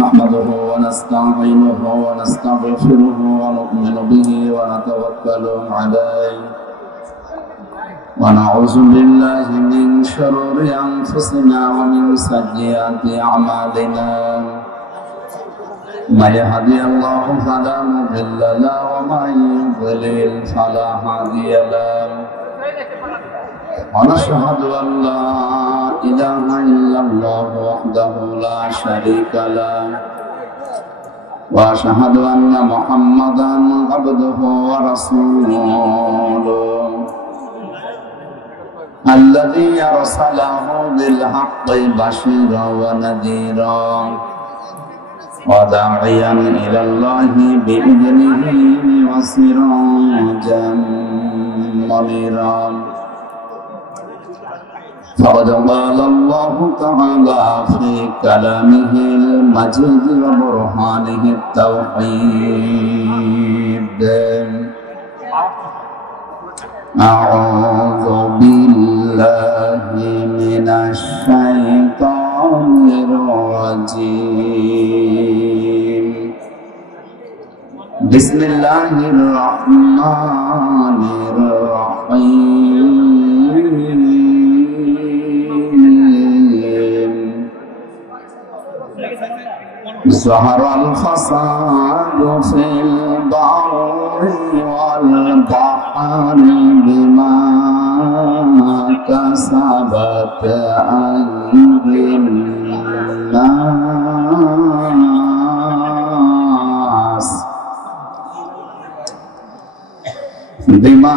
نحمده ونستعينه ونستغفره ونؤمن به ونتوكل عليه ونعوذ بالله من شرور أنفسنا ومن سيئات أعمالنا من يهدي الله فلا مضل له ومن يضلل فلا هادي له ونشهد أن لا إله إلا الله وحده لا شريك له وأشهد أن محمدا عبده ورسوله الذي أرسله بالحق بشيرا ونذيرا وداعيا إلى الله بإذنه وسراجا منيرا فقد قال الله تعالى في كلامه المجيد وبرهانه التوحيد أعوذ بالله من الشيطان الرجيم بسم الله الرحمن الرحيم ظهر الفساد في البر والبحر بما كسبت أيدي الناس بما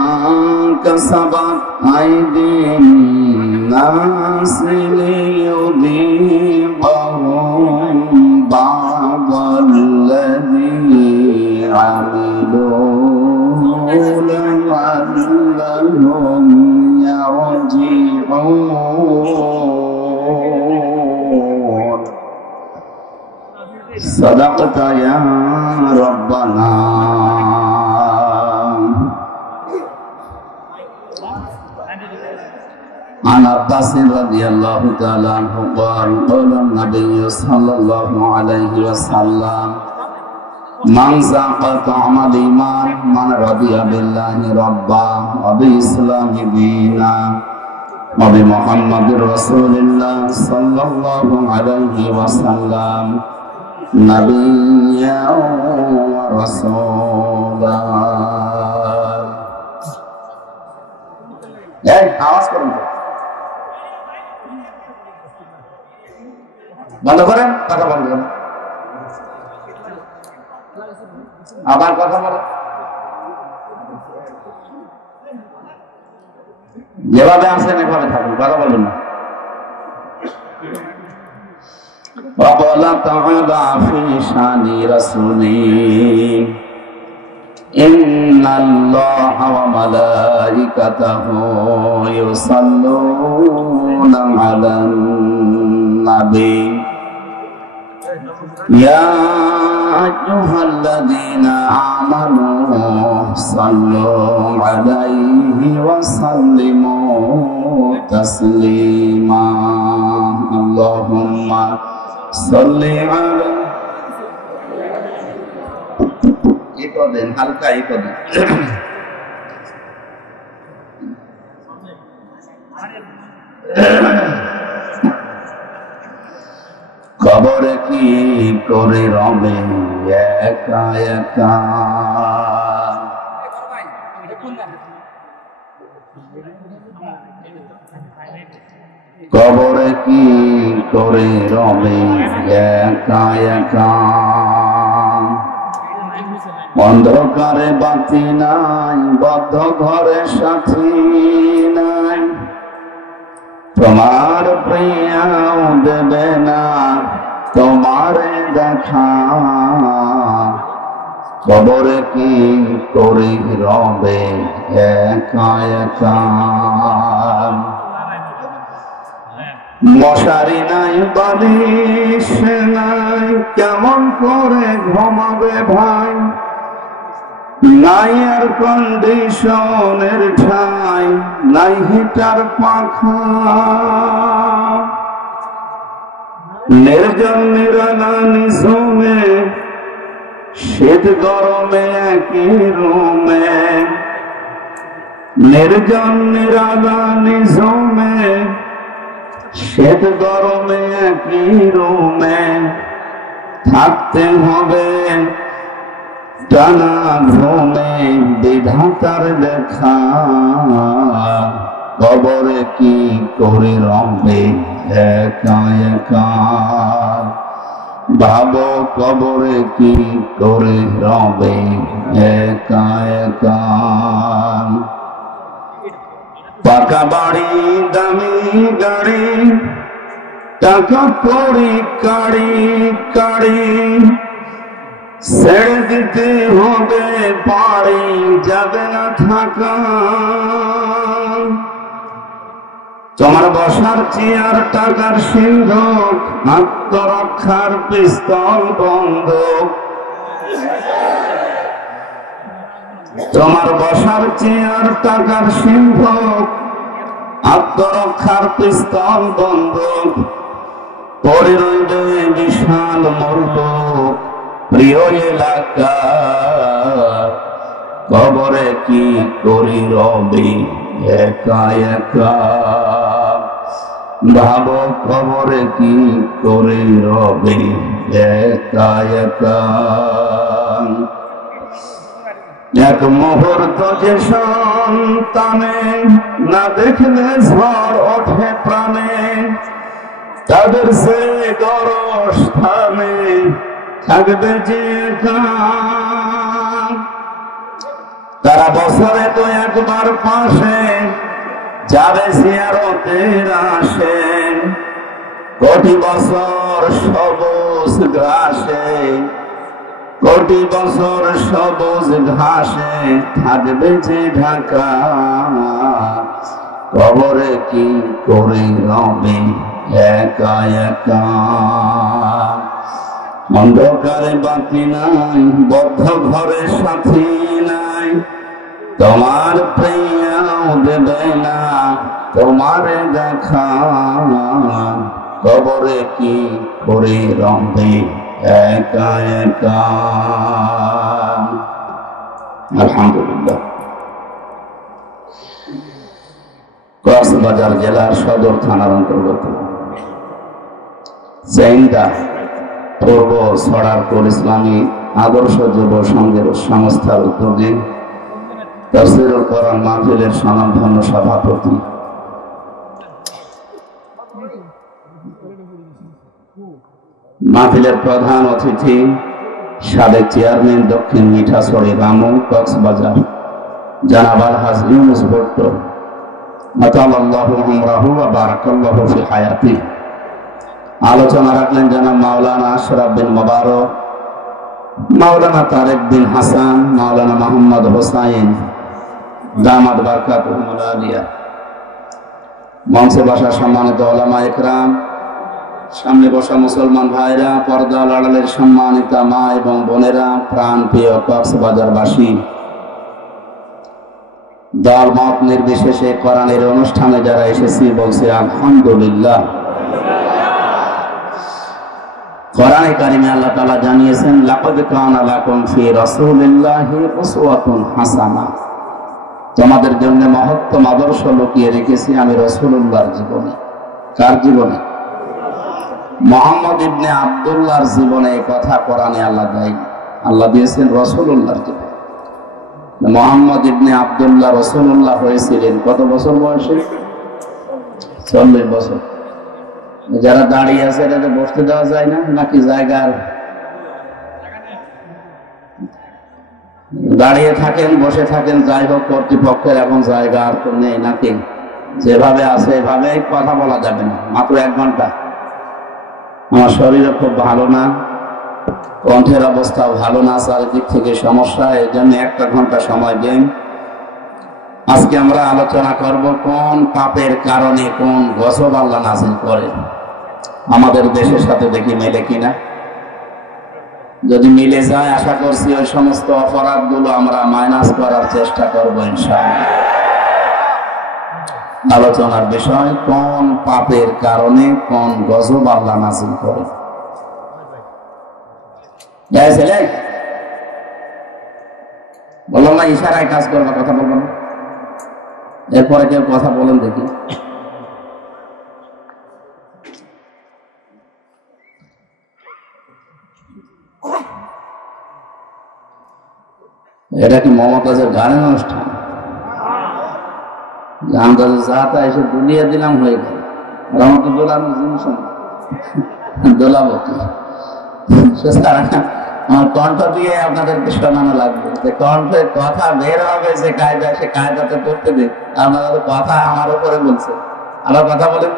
كسبت أيدي الناس ليذيقهم بعض الذي عملوا لعلهم يرجعون صدقت يا ربنا عن عباس رضي الله تعالى عنه قال قال النبي صلى الله عليه وسلم من ذاق طعم الإيمان من رضي بالله ربا وبالإسلام دينا وبمحمد رسول الله صلى الله عليه وسلم نبيا ورسولا আওয়াজ করুন বন্ধ করেন কথা বন্ধ করেন আবার কথা বলেন যেভাবে আসেন এভাবে থাকুন কথা বলবেন না وقال تعالى في شان رسوله إن الله وملائكته يصلون على النبي يا أيها الذين آمنوا صلوا عليه وسلموا تسليما اللهم صل على হালকা এই কদিন কবরে কি করে রবে একা একা কবরে কি করে রবে একা একা অন্ধকারে বাতি নাই বদ্ধ ঘরে সাথী নাই তোমার প্রিয়াও দেবে না তোমারে দেখা কবরে কি করে রবে একা একা মশারি নাই বালিশ নাই কেমন করে ঘুমাবে ভাই নাই এয়ার কন্ডিশনের ঠাই নাই হিটার পাখা निर्जन निराला निझुमे शीत गरमे একই রুমে निर्जन निराला निझुमे शीत गरमे একই রুমে থাকতে হবে টানা ঘুমে বিধাতার দেখা কবরে কি করে রবে একা একা ভাবো কবরে কি করে রবে একা একা পাকা বাড়ি দামি গাড়ি টাকা কড়ি কাড়ি কাড়ি ছেড়ে দিতে হবে বাড়ি যাবে না থাকা তোমার বসার চেয়ার টাকার সিন্ধুক আত্মরক্ষার পিস্তল বন্দুক তোমার বসার চেয়ার টাকার সিন্ধুক আত্মরক্ষার পিস্তল বন্দুক পড়ে রইবে বিশাল মরলোক প্রিয় এলাকা কবরে কি করি রবে একা একা ভাবো কবরে কি করে রবে একা একা এক মুহূর্ত যে সন্তানে না দেখলে ঝড় ওঠে প্রাণে তাদের সে গরস্থানে থাকবে যে তারা বছরে তো একবার পাশে যাবে জিয়ারতের আসে কোটি বছর সবুজ ঘাসে কোটি বছর সবুজ ঘাসে থাকবে যে ঢাকা কবরে কি করে রবে একা একা অন্ধকারে বাতি নাই বদ্ধ ঘরে সাথী নাই তোমার প্রিয়াও দেবে না তোমারে দেখা কবরে কি করে রবে একা একা আলহামদুলিল্লাহ কক্সবাজার জেলার সদর থানার অন্তর্গত জেইন্দা পূর্ব সরারপুর ইসলামী আদর্শ যুব সংঘের সংস্থার উদ্যোগে তাফসীরুল কোরআন মাহফিলের স্বনামধন্য সভাপতি মাহফিলের প্রধান অতিথি সাবেক চেয়ারম্যান দক্ষিণ মিঠাছড়ি রামু কক্সবাজার জনাব আলহাজ ইউনুস ভুট্টো মাতাল্লাহু উমরাহু ওয়া বারাকাল্লাহু ফি হায়াতি। আলোচনা রাখলেন জনাব মাওলানা আশরাফ বিন মোবারক, মাওলানা তারেক বিন হাসান, মাওলানা মোহাম্মদ হোসাইন দামাত বারকাতুহুল আলিয়া। মঞ্চে বসা সম্মানিত উলামা ইকরাম, সামনে বসা মুসলমান ভাইরা, পর্দা আড়ালের সম্মানিতা মা এবং বোনেরা, প্রাণ প্রিয় কক্সবাজারবাসী, দল মত নির্বিশেষে কোরআনের অনুষ্ঠানে যারা এসেছি বলছে আলহামদুলিল্লাহ। কোরআনে কারিমে আল্লাহ তাআলা জানিয়েছেন লাকাদ কানা লাকুম ফি রাসূলিল্লাহি উসওয়াতুন হাসানাহ, তোমাদের জন্য মহত্তম আদর্শ লুকিয়ে রেখেছি আমি রাসূলুল্লাহর জীবনে। কার জীবনে? মুহাম্মদ ইবনে আব্দুল্লাহর জীবনে। এই কথা কোরআনে আল্লাহ দেয়, আল্লাহ দিয়েছেন রাসূলুল্লাহর জীবনে। মুহাম্মদ ইবনে আব্দুল্লাহ রাসূলুল্লাহ হয়েছিলেন কত বছর বয়সে? 40 বছর। যারা দাঁড়িয়ে আছে এটাকে বসতে দেওয়া যায় না নাকি? জায়গার দাঁড়িয়ে থাকেন বসে থাকেন যাই হোক, কর্তৃপক্ষের এখন জায়গা আর তো নেই নাকি? যেভাবে আছে এভাবে কথা বলা যাবে না। মাত্র 1 ঘন্টা। আমার শরীরও খুব ভালো না, কণ্ঠের অবস্থা ভালো না, চারিদিক থেকে সমস্যা, এর জন্য 1 ঘন্টা সময় দেন। আজকে আমরা আলোচনা করব কোন পাপের কারণে কোন গজব আল্লাহ নাযিল করে। আমাদের দেশের সাথে দেখি মেলে কিনা। যদি মিলে যায় আশা করছি ওই সমস্ত অপরাধগুলো আমরা মাইনাস করার চেষ্টা করব ইনশাআল্লাহ। আলোচনার বিষয় কোন পাপের কারণে কোন গজব আল্লাহ নাযিল করে। বললাম না ইশারায় কাজ করবা, কথা বলবো না। এরপরে কেউ কথা বলেন দেখি। এটা কি মমতাজের গানের অনুষ্ঠান? আমরা যা তা এসে দুলিয়ে দিলাম হয়ে গেল। আমার তো দোলানোর জিনিস দোলাবো কি? আমার কণ্ঠ দিয়ে আপনাদেরকে শোনানো লাগবে যে কণ্ঠে কথা বের হবে, যে কায়দা সে কায়দাতে করতে দিন। আপনাদের কথা আমার উপরে বলছে, আবার কথা বলেন।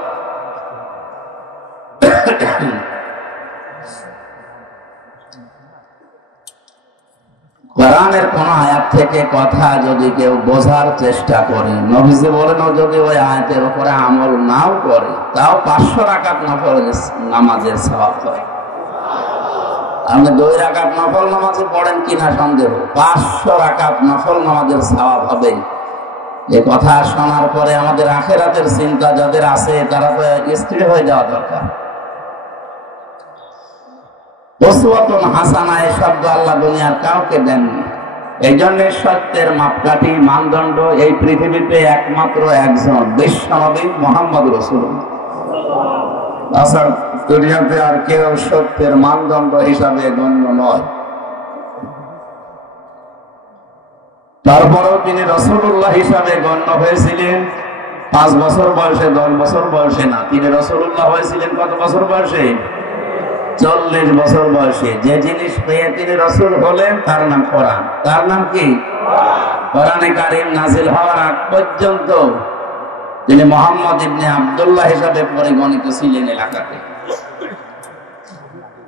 কোরআনের কোন আয়াত থেকে কথা যদি কেউ বোঝার চেষ্টা করে, নবীজি বলেন যদি ওই আয়াতের উপরে আমল নাও করে, তাও 500 রাকাত নফল নামাজের সওয়াব হয়। আপনি 2 রাকাত নফল নামাজে পড়েন কিনা সন্দেহ, 500 রাকাত নফল নামাজের সওয়াব হবে। এই কথা শোনার পরে আমাদের আখিরাতের চিন্তা যাদের আছে তারা তো স্থির হয়ে যাওয়া দরকার। উসওয়াতুন হাসানা এই শব্দ আল্লাহ দুনিয়ার কাউকে দেননি। এই জন্য সত্যের মাপকাঠি মানদণ্ড এই পৃথিবীতে একমাত্র একজন, বিশ্বনবী মুহাম্মদ রাসূলুল্লাহ। তাছাড়া দুনিয়াতে আর কেউ সত্যের মানদণ্ড হিসাবে গণ্য নয়। তারপরেও তিনি রাসূলুল্লাহ হিসাবে গণ্য হয়েছিলেন 5 বছর বয়সে, 10 বছর বয়সে না। তিনি রাসূলুল্লাহ হয়েছিলেন কত বছর বয়সে? 40 বছর বয়সে। যে জিনিস পেয়ে তিনি রাসূল হলেন তার নাম কোরআন। তার নাম কি? কোরআনে কারীম নাযিল হওয়ার আগ পর্যন্ত তিনি মুহাম্মদ ইবনে আব্দুল্লাহ হিসাবে পরিগণিত ছিলেন এলাকাতে।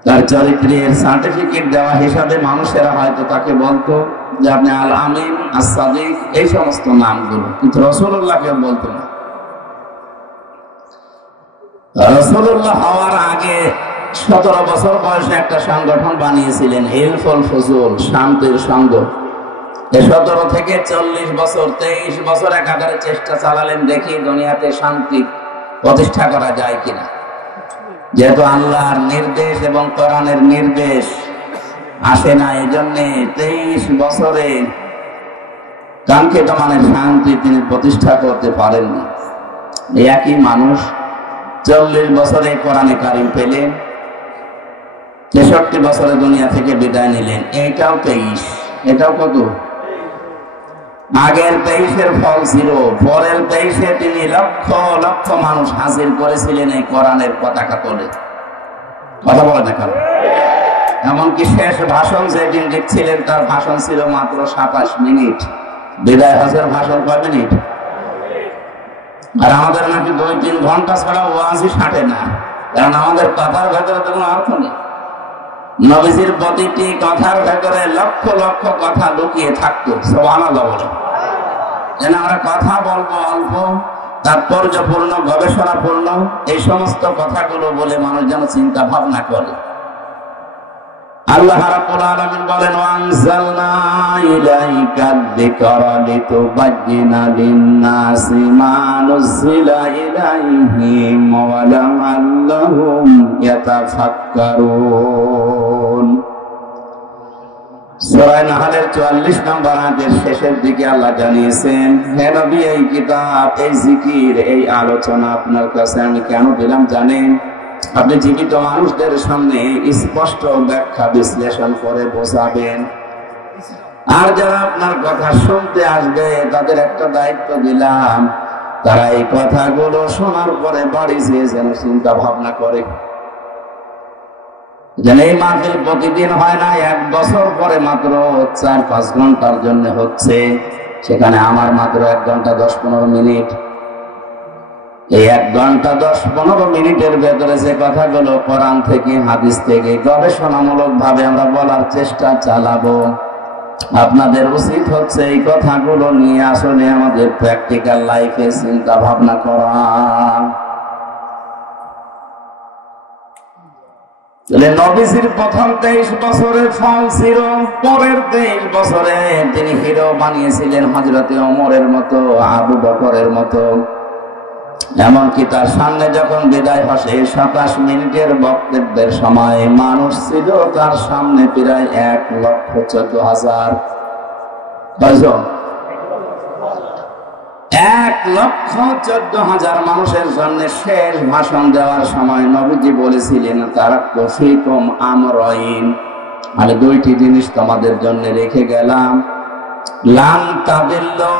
তার চরিত্রের সার্টিফিকেট দেওয়া হিসাবে মানুষেরা হয়তো তাকে বলতো যে আপনি আল আমিন, আস-সাদিক, এই সমস্ত নামগুলো, কিন্তু রাসূলুল্লাহ কেউ বলতো না। রাসূলুল্লাহ হওয়ার আগে 17 বছর বয়সে একটা সংগঠন বানিয়েছিলেন, হিলফুল ফুজুল, শান্তির সংঘ। 17 থেকে 40 বছর, 23 বছর একাধারে চেষ্টা চালালেন দেখি দুনিয়াতে শান্তি প্রতিষ্ঠা করা যায় কিনা। যেহেতু আল্লাহর নির্দেশ এবং কোরআনের নির্দেশ আসে না, এই জন্য 23 বছরে কাঙ্ক্ষিত মানের শান্তি তিনি প্রতিষ্ঠা করতে পারেননি। একই মানুষ 40 বছরে কোরআনে কারীম পেলেন, 63 বছরে দুনিয়া থেকে বিদায় নিলেন। এটাও 23, এটাও কত? আগের 23-এর ফল ছিল, পরের 23-এ তিনি লক্ষ লক্ষ মানুষ হাজির করেছিলেন এই কোরআনের পতাকা তোলে। কথা বলে না কেন? এমনকি শেষ ভাষণ যেদিন দিচ্ছিলেন তার ভাষণ ছিল মাত্র 27 মিনিট। বিদায় হজের ভাষণ কয় মিনিট? আর আমাদের নাকি 2-3 ঘন্টা ছাড়া ওয়াজই ছাঁটে না, কারণ আমাদের কথার ভেতরে তো কোনো অর্থ নেই। নবীজির প্রতিটি কথার ভেতরে লক্ষ লক্ষ কথা লুকিয়ে থাকতো। সুবহানাল্লাহ বলে। যেন আমরা কথা বলবো অল্প, তাৎপর্যপূর্ণ, গবেষণাপূর্ণ, এই সমস্ত কথাগুলো বলে মানুষ যেন চিন্তা ভাবনা করে। আল্লাহ রাব্বুল আলামিন বলেন, ওয়ানজালনা ইলাইকাদ যিকরা লিতুবায়্যিনা লিন-নাসি মা নুযিলা ইলাইহিম ওয়া লাআল্লাহুম ইয়াতাফাক্কারুন। সূরা নাহলের 44 নম্বর আয়াতের শেষের দিকে আল্লাহ জানিয়েছেন, হে নবী, এই কিতাব, এই জিকির, এই আলোচনা আপনার কাছে আমি কেন দিলাম জানেন? আপনি জীবিত মানুষদের সামনে স্পষ্ট ব্যাখ্যা বিশ্লেষণ করে বোঝাবেন। আর যারা আপনার কথা শুনতে আসবে তাদের একটা দায়িত্ব দিলাম, তারা এই কথাগুলো শোনার পরে বাড়ি যেয়ে যেন চিন্তা ভাবনা করে। যেন এই মাহফিল প্রতিদিন হয় না, 1 বছর পরে মাত্র 4-5 ঘন্টার জন্য হচ্ছে, সেখানে আমার মাত্র 1 ঘন্টা 10-15 মিনিট। এই 1 ঘন্টা 10-15 মিনিটের ভেতরে যে কথাগুলো কোরআন থেকে, হাদিস থেকে গবেষণামূলক ভাবে আমরা বলার চেষ্টা চালাবো, আপনাদের উচিত হচ্ছে এই কথাগুলো নিয়ে আসলে আমাদের প্র্যাকটিক্যাল লাইফে চিন্তা ভাবনা করা। নবীজির প্রথম 23 বছরের ফল ছিল, পরের 23 বছরে তিনি হিরো বানিয়েছিলেন হযরতে ওমরের মতো, আবু বকরের মতো। এমনকি তার সামনে যখন বিদায় হসে 27 মিনিটের বক্তব্যের সময় মানুষ ছিল তার সামনে প্রায় 1,14,000। 1,14,000 মানুষের জন্য শেষ ভাষণ দেওয়ার সময় নবীজি বলেছিলেন, তারা কফিকুম আমরাইন, আমি দুইটি জিনিস তোমাদের জন্য রেখে গেলাম। লান তাদিল্লু,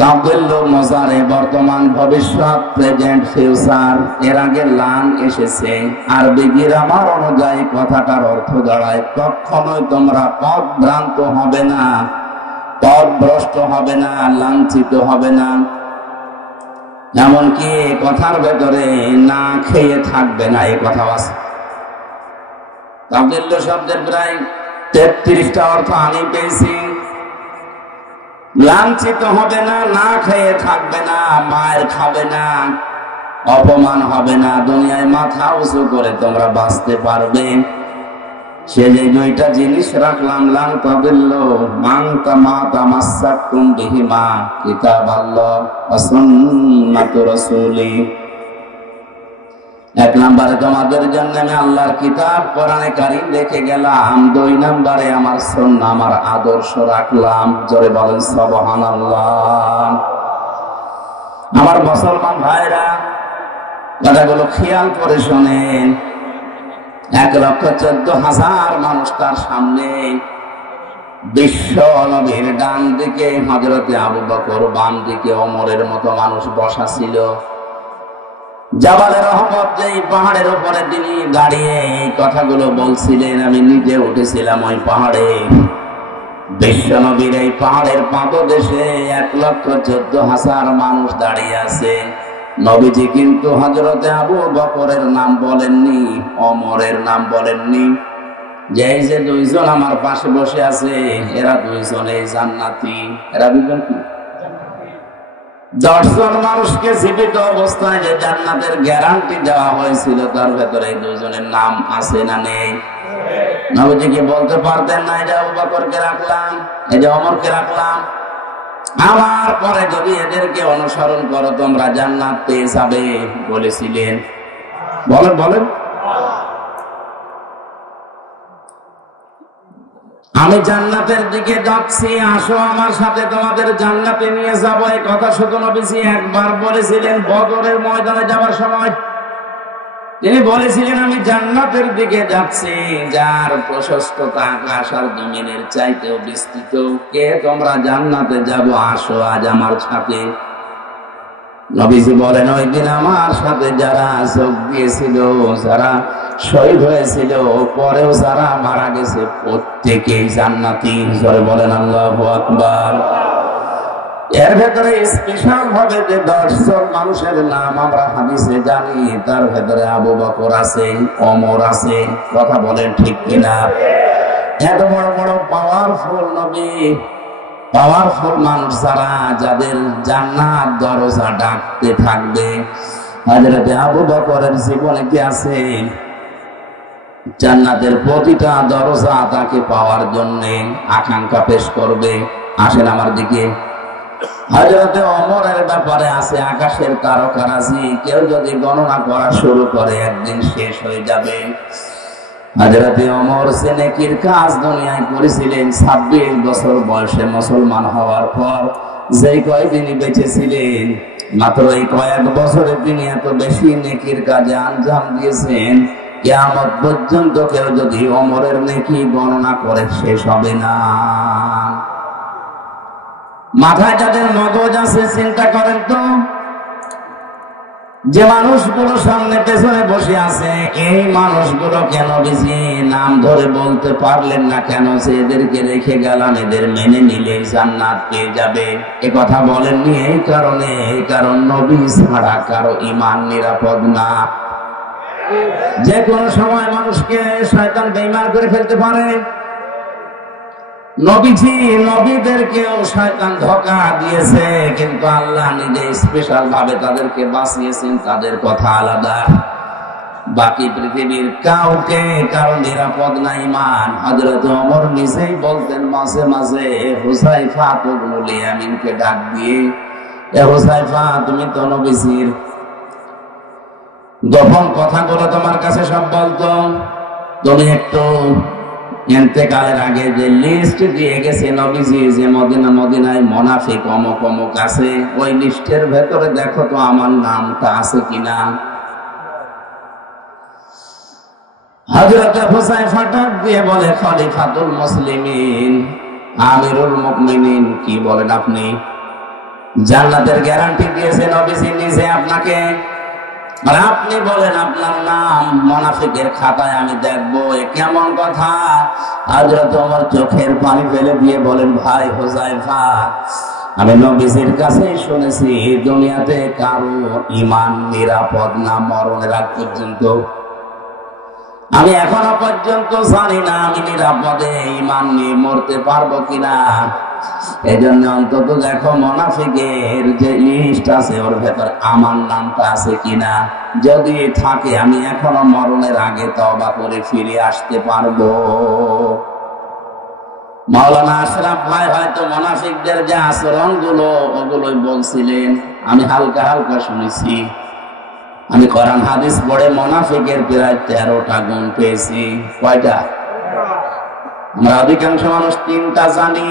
তাদিল্লু মজারে বর্তমান ভবিষ্যৎ, প্রেজেন্ট ফিউচার। এর আগে লান এসেছে, আরবি গ্রামার অনুযায়ী কথাটার অর্থ দাঁড়ায় কখনোই তোমরা পথভ্রান্ত হবে না, পথভ্রষ্ট হবে না, লাঞ্ছিত হবে না। এমনকি কথার ভেতরে না খেয়ে থাকবে না, এই কথাও আছে। তাদিল্লু শব্দের প্রায় 33টা অর্থ আমি পেয়েছি। লাঞ্ছিত হবে না, না খেয়ে থাকবে না, মায়ের খাবে না, অপমান হবে না, দুনিয়ায় মাথা উঁচু করে তোমরা বাঁচতে পারবে। সে যে দুইটা জিনিস রাখলাম, লান তাদিল্লু মান তামাসসাকতুম বিহিমা কিতাবাল্লাহ ওয়া সুন্নাতু রাসূলি। 1 নম্বরে তোমাদের জন্য আমি আল্লাহর কিতাব কোরআনে কারীম রেখে গেলাম, 2 নম্বরে আমার সুন্নাহ, আমার আদর্শ রাখলাম। জোরে বলেন সুবহানাল্লাহ। আমার মুসলমান ভাইরা, কথাগুলো খেয়াল করে শোনেন। 1,14,000 মানুষ তার সামনে। বিশ্ব নবীর ডান দিকে হযরতে আবু বকর, বাম দিকে ওমরের মতো মানুষ বসা ছিল। জাবালে রহমত, যেই পাহাড়ের উপরে তিনি দাঁড়িয়ে এই কথাগুলো বলছিলেন, আমি নিজে উঠেছিলাম ওই পাহাড়ে। বিশ্ব নবীর এই পাহাড়ের পাদদেশে 1,14,000 মানুষ দাঁড়িয়ে আছে। নবীজি কিন্তু হযরতে আবু বকরের নাম বলেননি, ওমরের নাম বলেননি। যে এই যে দুইজন আমার পাশে বসে আছে, এরা দুইজনে জান্নাতি। এরা দুইজন কি? 10 জন মানুষকে জীবিত অবস্থায় যে জান্নাতের গ্যারান্টি দেওয়া হয়েছিল, তার ভেতরে এই দুইজনের নাম আছে না নেই? নবীজি কি বলতে পারতেন না, এই যে আবু বকরকে রাখলাম, এই যে ওমরকে রাখলাম, আমার পরে যদি এদেরকে অনুসরণ করো তোমরা জান্নাত পেয়ে যাবে? বলেছিলেন? বলেন বলেন। আমি জান্নাতের দিকে যাচ্ছি, আসো আমার সাথে তোমাদের জান্নাতে নিয়ে যাব। এই কথা শুধু নবীজি একবার বলেছিলেন বদরের ময়দানে যাওয়ার সময়। তিনি বলেছিলেন, আমি জান্নাতের দিকে যাচ্ছি, যার প্রশস্ততা আকাশ আর জমিনের চাইতেও বিস্তৃত। কে তোমরা জান্নাতে যাব? আসো আজ আমার সাথে। নবীজি বলেন, ওই দিন আমার সাথে যারা যোগ দিয়েছিল, যারা শহীদ হয়েছিল, পরেও যারা মারা গেছে, প্রত্যেকেই জান্নাতি। জোরে বলেন আল্লাহু আকবার। এর ভেতরে স্পেশাল ভাবে যে 10 জন মানুষের নাম আমরা হাদিসে জানি, তার ভেতরে আবু বকর আছে, ওমর আছে। কথা বলেন ঠিক কিনা? এত বড় বড় পাওয়ারফুল নবী, পাওয়ারফুল মানুষ যারা, যাদের জান্নাত দরজা ডাকতে থাকবে, হযরতে আবু বকরের জীবনে কি আছে? জান্নাতের প্রতিটা দরজা তাকে পাওয়ার জন্য আকাঙ্ক্ষা পেশ করবে। আসেন আমার দিকে। হযরতে ওমরের ব্যাপারে আছে আকাশের তারকারাজি, কেউ যদি গণনা করা শুরু করে একদিন শেষ হয়ে যাবে। হযরতে ওমর নেকির কাজ দুনিয়ায় করেছিলেন 26 বছর বয়সে মুসলমান হওয়ার পর। যেই কয়দিনই বেঁচে ছিলেন, মাত্র এই কয়েক বছরে তিনি এত বেশি নেকির কাজে আঞ্জাম দিয়েছেন, কিয়ামত পর্যন্ত কেউ যদি ওমরের নেকি গণনা করে শেষ হবে না। মাথায় যাদের মগজ আছে চিন্তা করেন তো, যে মানুষগুলো সামনে পেছনে বসে আছে, এই মানুষগুলো কেন বেশি নাম ধরে বলতে পারলেন না কেন যে এদেরকে রেখে গেলাম, এদের মেনে নিলে জান্নাত পেয়ে যাবে? এ কথা বলেননি এই কারণে, এই কারণ নবী ছাড়া কারো ঈমান নিরাপদ না। যে কোনো সময় মানুষকে শয়তান বেঈমান করে ফেলতে পারে। নবীজি, নবীদেরকেও শয়তান ধোঁকা দিয়েছে, কিন্তু আল্লাহ নিজে স্পেশাল ভাবে তাদেরকে বাঁচিয়েছেন। তাদের কথা আলাদা। বাকি পৃথিবীর কাউকে কারো নিরাপদ না ঈমান। হযরত ওমর নিজেই বলতেন মাঝে মাঝে হুযায়ফা ইবনুল ইয়ামিনকে ডাক দিয়ে, এ হুযায়ফা, তুমি তো নবীজির গোপন কথাগুলো তোমার কাছে সব বলতো। তুমি একটু ইন্তেকালের আগে যে লিস্ট দিয়ে গেছে নবীজি, যে মদিনায় মুনাফিক অমুক অমুক আছে, ওই লিস্টের ভেতরে দেখো তো আমার নামটা আছে কিনা। হযরত হুযায়ফা ডাক দিয়ে বলে, খলিফাতুল মুসলিমিন, আমিরুল মুমিনিন, কি বলেন আপনি? জান্নাতের গ্যারান্টি দিয়েছে নবীজি নিজে আপনাকে, আর আপনি বলেন আপনার নাম মুনাফিকের খাতায় আমি দেখবো, এ কেমন কথা? হযরত ওমর চোখের পানি ফেলে দিয়ে বলেন, ভাই হুযায়ফা, আমি নবীজির কাছে শুনেছি দুনিয়াতে কারো ঈমান নিরাপদ না মরণের আগ পর্যন্ত। আমি এখনো পর্যন্ত জানি না আমি নিরাপদে ঈমান নিয়ে মরতে পারবো কিনা। এই জন্য অন্তত দেখো মুনাফিকের যে লিস্ট আছে ওর ভেতর আমার নামটা আছে কিনা। যদি থাকে আমি এখনো মরণের আগে তওবা করে ফিরে আসতে পারবো। মাওলানা আশরাফ ভাই হয়তো মুনাফিকদের যে আচরণ গুলো ওগুলোই বলছিলেন, আমি হালকা হালকা শুনেছি। আমি কোরআন হাদিস পড়ে মুনাফিকের প্রায় 13টা গুণ পেয়েছি। কয়টা? আমরা অধিকাংশ মানুষ 3টা জানি।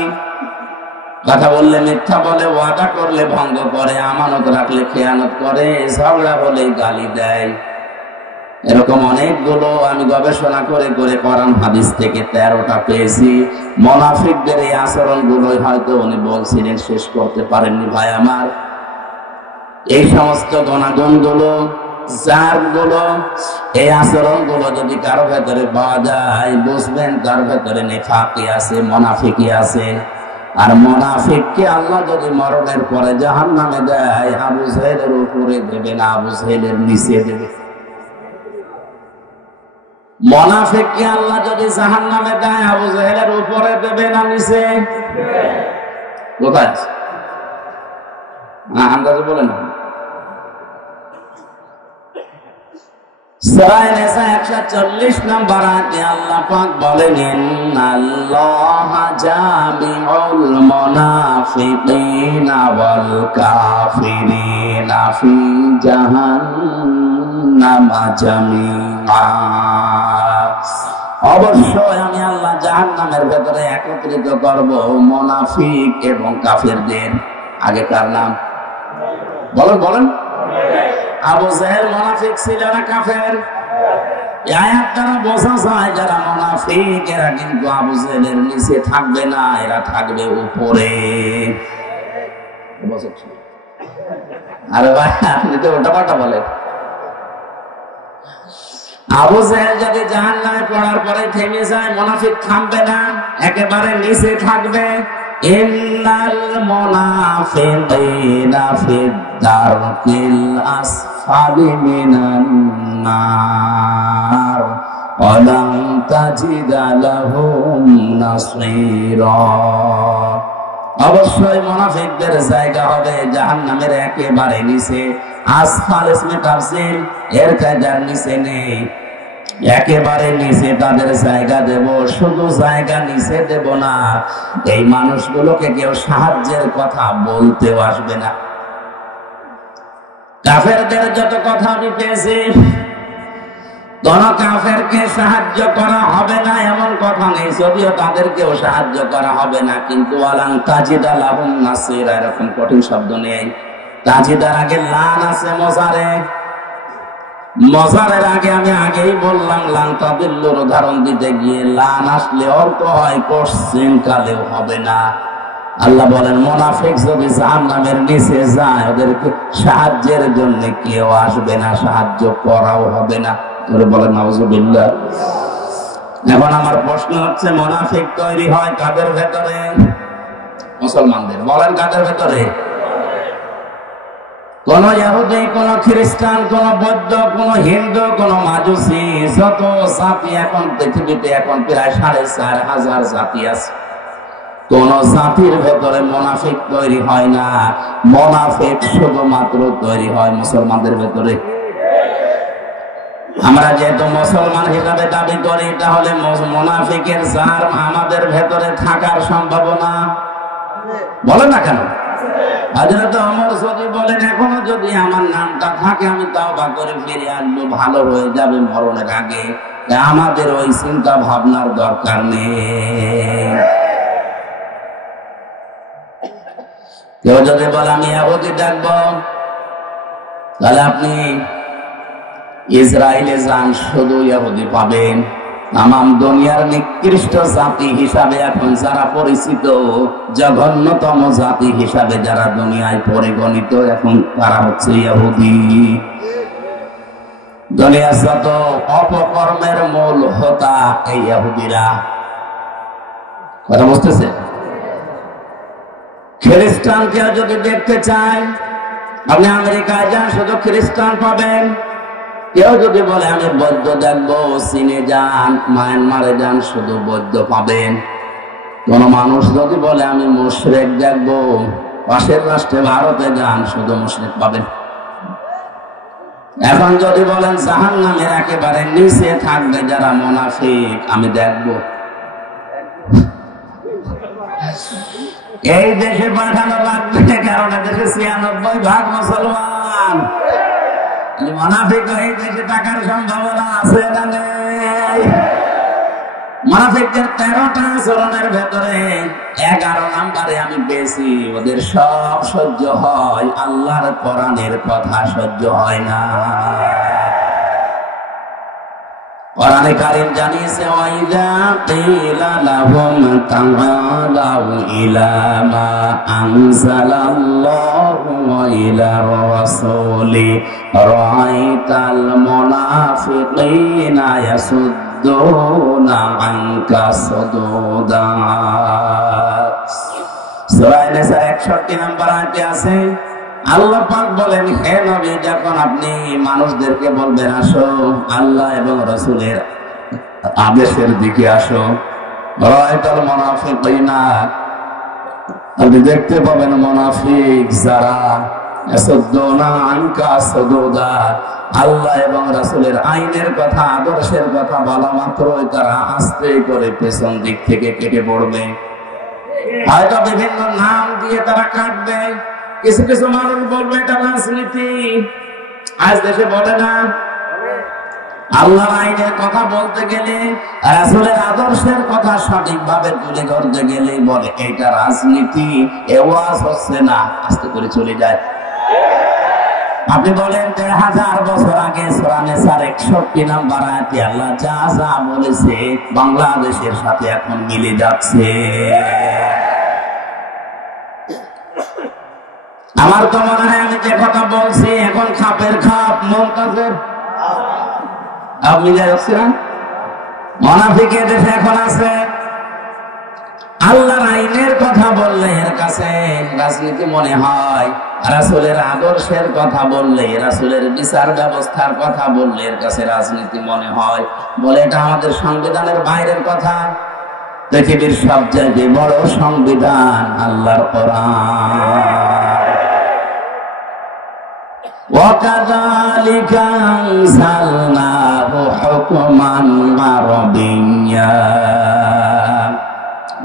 কথা বললে মিথ্যা বলে, ওয়াদা করলে ভঙ্গ করে, আমানত রাখলে খেয়ানত করে, ঝগড়া হলে গালি দেয়। এরকম অনেকগুলো আমি গবেষণা করে করে কোরআন হাদিস থেকে 13টা পেয়েছি। মুনাফিকদের এই আচরণ গুলোই হয়তো উনি বলছিলেন, শেষ করতে পারেননি। ভাই আমার, এই সমস্ত গুণাগুণ গুলো, জার গুলো, এই আচরণ গুলো যদি কারো ভেতরে পাওয়া যায়, বুঝবেন তার ভেতরে নিফাকি আছে, মুনাফিকি আছে। আর মুনাফিককে আল্লাহ যদি মরণের পরে জাহান্নামে দেয়, আবু জাহেলের উপরে দেবে না, আবু জাহেলের নিচে দেবে। মুনাফিককে আল্লাহ যদি জাহান্নামে দেয়, আবু জাহেলের উপরে দেবে না নিচে? কোথায়? আন্দাজে বলেন। সূরা নিসা 140 নম্বর আয়াতে আল্লাহ পাক বলেন, ইন্নাল্লাহা জামিউল মুনাফিকিনা ওয়াল কাফিরিনা ফি জাহান্নামা জামিআ। অবশ্যই আমি আল্লাহ জাহান্নামের ভেতরে একত্রিত করব মুনাফিক এবং কাফেরদের। আগে কার নাম বলেন? বলেন। আবু জাহেল মুনাফিক ছিল না কাফের? এই আয়াত দ্বারা বোঝা যায় যারা মুনাফিক এরা কিন্তু আবু জাহেলের নিচে থাকবে না, এরা থাকবে উপরে। আরে ভাই, আপনি তো ওটা পাল্টা বলেন। আবু জাহেল যদি জাহান্নামে পড়ার পরে থেমে যায়, মুনাফিক থামবে না, একেবারে নিচে থাকবে। ইন্নাল মুনাফিকিনা ফিদ দারকিল আসফালি মিনান নার ওয়া লান তাজিদা লাহুম নাসীরা। অবশ্যই মুনাফিকদের জায়গা হবে জাহান্নামের একেবারে নিচে। আসফাল ইসমে তাফসীর, এর কায়দার নিচে নেই, একেবারে নিচে তাদের জায়গা দেব। শুধু জায়গা নিচে দেব না, এই মানুষগুলোকে কেউ সাহায্যের কথা বলতেও আসবে না। কাফেরদের যত কথা আমি পেয়েছি, কোন কাফেরকে সাহায্য করা হবে না এমন কথা নেই, যদিও তাদেরকেও সাহায্য করা হবে না। কিন্তু ওয়ালান তাজিদা লাহুম নাসীরা, এরকম কঠিন শব্দ নেই। তাজিদার আগে লান আছে মজারে, মজারের আগে আমি আগেই বললাম লান তাদিল্লুর উদাহরণ দিতে গিয়ে লান আসলে অর্থ হয় কোশ্চেন কালেও হবে না। আল্লাহ বলেন মুনাফিক যদি জাহান্নামের নিচে যায়, ওদেরকে সাহায্যের জন্য কেউ আসবে না, সাহায্য করাও হবে না। বলেন নাউযুবিল্লাহ। এখন আমার প্রশ্ন হচ্ছে, মুনাফিক তৈরি হয় কাদের ভেতরে? মুসলমানদের। বলেন কাদের ভেতরে? কোন ইহুদি, কোন খ্রিস্টান, কোন বৌদ্ধ, কোন হিন্দু, কোন মাজুসি, যত জাতি এখন পৃথিবীতে এখন প্রায় 4,500 জাতি আছে, কোন জাতির ভেতরে মুনাফিক তৈরি হয় না। মুনাফিক শুধুমাত্র তৈরি হয় মুসলমানদের ভেতরে। আমরা যেহেতু মুসলমান হিসাবে দাবি করি, তাহলে মুনাফিকের জার্ম আমাদের ভেতরে থাকার সম্ভাবনা বলেন না কেন? হযরত ওমর যদি বলেন এখনো যদি আমার নামটা থাকে আমি তওবা করে ফিরে আসবো, ভালো হয়ে যাবে মরণের আগে, আমাদের ওই চিন্তা ভাবনার দরকার নেই। কেউ যদি বলে আমি ইহুদি ডাকবো, তাহলে আপনি ইসরায়েলে যান, শুধু ইহুদি পাবেন। তামাম দুনিয়ার নিকৃষ্ট জাতি হিসাবে এখন যারা পরিচিত, জঘন্যতম জাতি হিসাবে যারা দুনিয়ায় পরিগণিত, এখন তারা হচ্ছে ইহুদি। দুনিয়ার যত অপকর্মের মূল হোতা এই ইহুদিরা। কথা বুঝতেছে? খ্রিস্টানকে যদি দেখতে চান, আপনি আমেরিকায় যান, শুধু খ্রিস্টান পাবেন। কেউ যদি বলে আমি বৌদ্ধ দেখবো, চীনে যান, মায়ানমারে যান, শুধু বৌদ্ধ পাবেন। কোন মানুষ যদি বলে আমি মুশরিক দেখবো, পাশের রাষ্ট্রে ভারতে যান, শুধু মুশরিক পাবেন। এখন যদি বলেন জাহান্নামের একেবারে নিচে থাকবে যারা মুনাফিক, আমি দেখবো। এই দেশে পাঠানো লাগবে, কারণ দেশে ৯৬% মুসলমান। মুনাফিক এই দেশে টাকার সম্ভাবনা আছে না নেই? মুনাফিকদের ১৩টা আচরণের ভেতরে ১১ নম্বরে আমি পেয়েছি, ওদের সব সহ্য হয়, আল্লাহর কোরআনের কথা সহ্য হয় না। কোরআনে কারীম জানিয়েছে ওয়াইদা কিলা লাহুম তাআলাউ ইলা মা আনজালাল্লাহু ওয়া ইলার রাসূলি রাআইতাল মুনাফিকিনা ইয়াসুদ্দুনা আনকা সুদুদা। সূরা নিসা ৬১ নম্বর আয়াতে আছে, আল্লাহ পাক বলেন হে নবী, যখন আপনি মানুষদেরকে বলবেন আসো আল্লাহ এবং রাসূলের আদেশের দিকে আসো, রাআইতাল মুনাফিকিনা, আপনি দেখতে পাবেন মুনাফিক যারা ইয়াসুদ্দুনা আনকা সুদুদা, আল্লাহ এবং রাসূলের আইনের কথা, আদর্শের কথা বলা মাত্রই তারা আস্তে করে পেছন দিক থেকে কেটে পড়বে। হয়তো বিভিন্ন নাম দিয়ে তারা কাটবে। কিছু কিছু মানুষ বলবে এটা রাজনীতি। আজ দেশে বলে না, আল্লাহর আইনের কথা বলতে গেলে, রাসূলের আদর্শের কথা সঠিকভাবে তুলে ধরতে গেলে বলে এটা রাজনীতি, এ ওয়াজ হচ্ছে না, আস্তে করে চলে যায়। আপনি বলেন ১৫০০ বছর আগে সূরা নিসার ৬১ নম্বর আয়াতে আল্লাহ যা যা বলেছে বাংলাদেশের সাথে এখন মিলে যাচ্ছে। আমার তো মনে হয় আমি যে কথা বলছি এখন খাপের খাপ মুনতাজের আপনি যাচ্ছি না। মুনাফিকের দেশে এখন আছে, আল্লাহর আইনের কথা বললে এর কাছে রাজনীতি মনে হয়, রাসূলের আদর্শের কথা বললে, রাসূলের বিচার ব্যবস্থার কথা বললে এর কাছে রাজনীতি মনে হয়। বলে এটা আমাদের সংবিধানের বাইরের কথা। পৃথিবীর সবচেয়ে বড় সংবিধান আল্লাহর কোরআন। وَكَذَلِكَ أَنزَلْنَاهُ حُكْمًا عَرَبِيًّا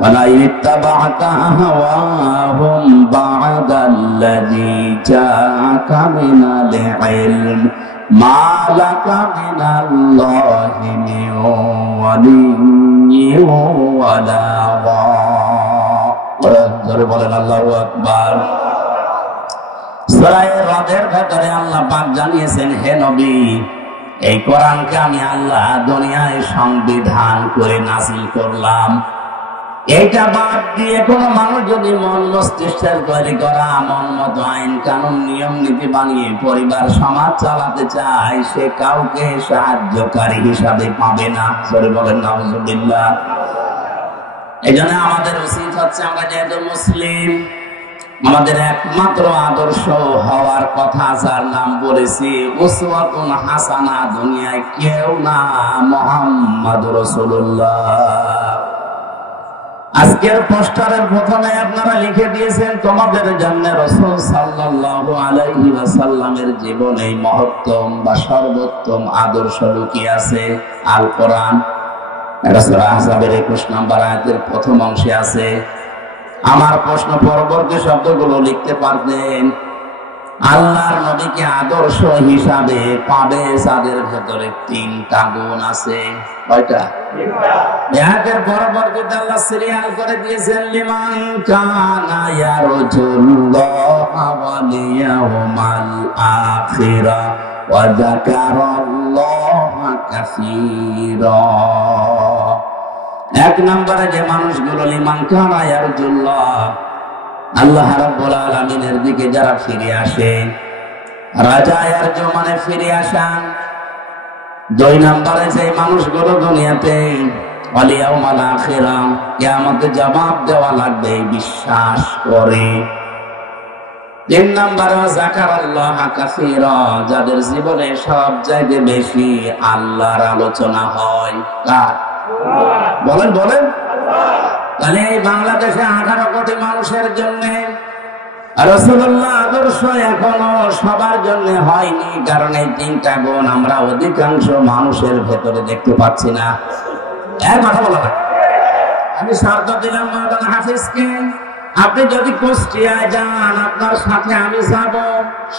وَلَئِنِ اتَّبَعْتَ أَهْوَاءَهُمْ بَعْدَ الَّذِي جَاءَكَ مِنَ الْعِلْمِ مَا لَكَ مِنَ اللَّهِ مِنْ وَلِيٍّ وَلَا ظَهِيرٍ। বলেন আল্লাহু আকবার। সূরা রাদের ভেতরে আল্লাহ পাক জানিয়েছেন হে নবী, এই কোরআনকে আমি আল্লাহ দুনিয়ায় সংবিধান করে নাযিল করলাম। এইটা বাদ দিয়ে কোন মানুষ যদি মন মস্তিষ্কের তৈরি করা মন মতো আইন কানুন নিয়ম নীতি বানিয়ে পরিবার সমাজ চালাতে চায়, সে কাউকে সাহায্যকারী হিসাবে পাবে না। সরে বলেন নাউজুবিল্লাহ। এই জন্য আমাদের উচিত হচ্ছে, আমরা যেহেতু মুসলিম, আমাদের একমাত্র আদর্শ হওয়ার কথা যার নাম বলেছি উসওয়াতুন হাসানা, দুনিয়ায় কেউ না, মুহাম্মাদুর রাসূলুল্লাহ। আজকের পোস্টারের প্রথমে আপনারা লিখে দিয়েছেন তোমাদের জন্য রাসূল সাল্লাল্লাহু আলাইহি ওয়াসাল্লামের জীবনে মহত্তম বা সর্বোত্তম আদর্শ লুকিয়ে আছে আল কোরআন। এটা সূরা আহজাবের ২১ নম্বর আয়াতের প্রথম অংশে আছে। আমার প্রশ্ন, পরবর্তী শব্দগুলো লিখতে পারতেন। আল্লাহর নবীকে আদর্শ হিসাবে পাবে যাদের ভেতরে 3টা গুণ আছে। কয়টা? এর পরবর্তীতে আল্লাহ সিরিয়াল করে দিয়েছেন, লিমান কানা ইয়ারজুল্লাহ ওয়াল ইয়াউমাল আখিরা ওয়া যাকারাল্লাহা কাসীরা। 1 নম্বরে যে মানুষগুলো লিমান কানা ইয়ারজুল্লাহ, আল্লাহ রাব্বুল আলামিনের দিকে যারা ফিরে আসে, রাজা ইয়ারজু মানে ফিরে আসা। 2 নম্বরে যে মানুষগুলো দুনিয়াতে ওয়াল ইয়াউমাল আখিরা, কিয়ামতে জবাব দেওয়া লাগবে, বিশ্বাস করে। 3 নম্বরে যাকারাল্লাহা কাসীরা, যাদের জীবনে সব জায়গায় বেশি আল্লাহর আলোচনা হয়। কার? বলেন বলেন। তাহলে এই বাংলাদেশে 18 কোটি মানুষের জন্য রাসূলুল্লাহ আদর্শ এখনো সবার জন্য হয়নি, কারণ এই 3টা গুণ আমরা অধিকাংশ মানুষের ভেতরে দেখতে পাচ্ছি না। কথা বলা না, আমি শর্ত দিলাম মাওলানা হাফিজকে, আপনি যদি কুষ্টিয়ায় যান আপনার সাথে আমি যাব,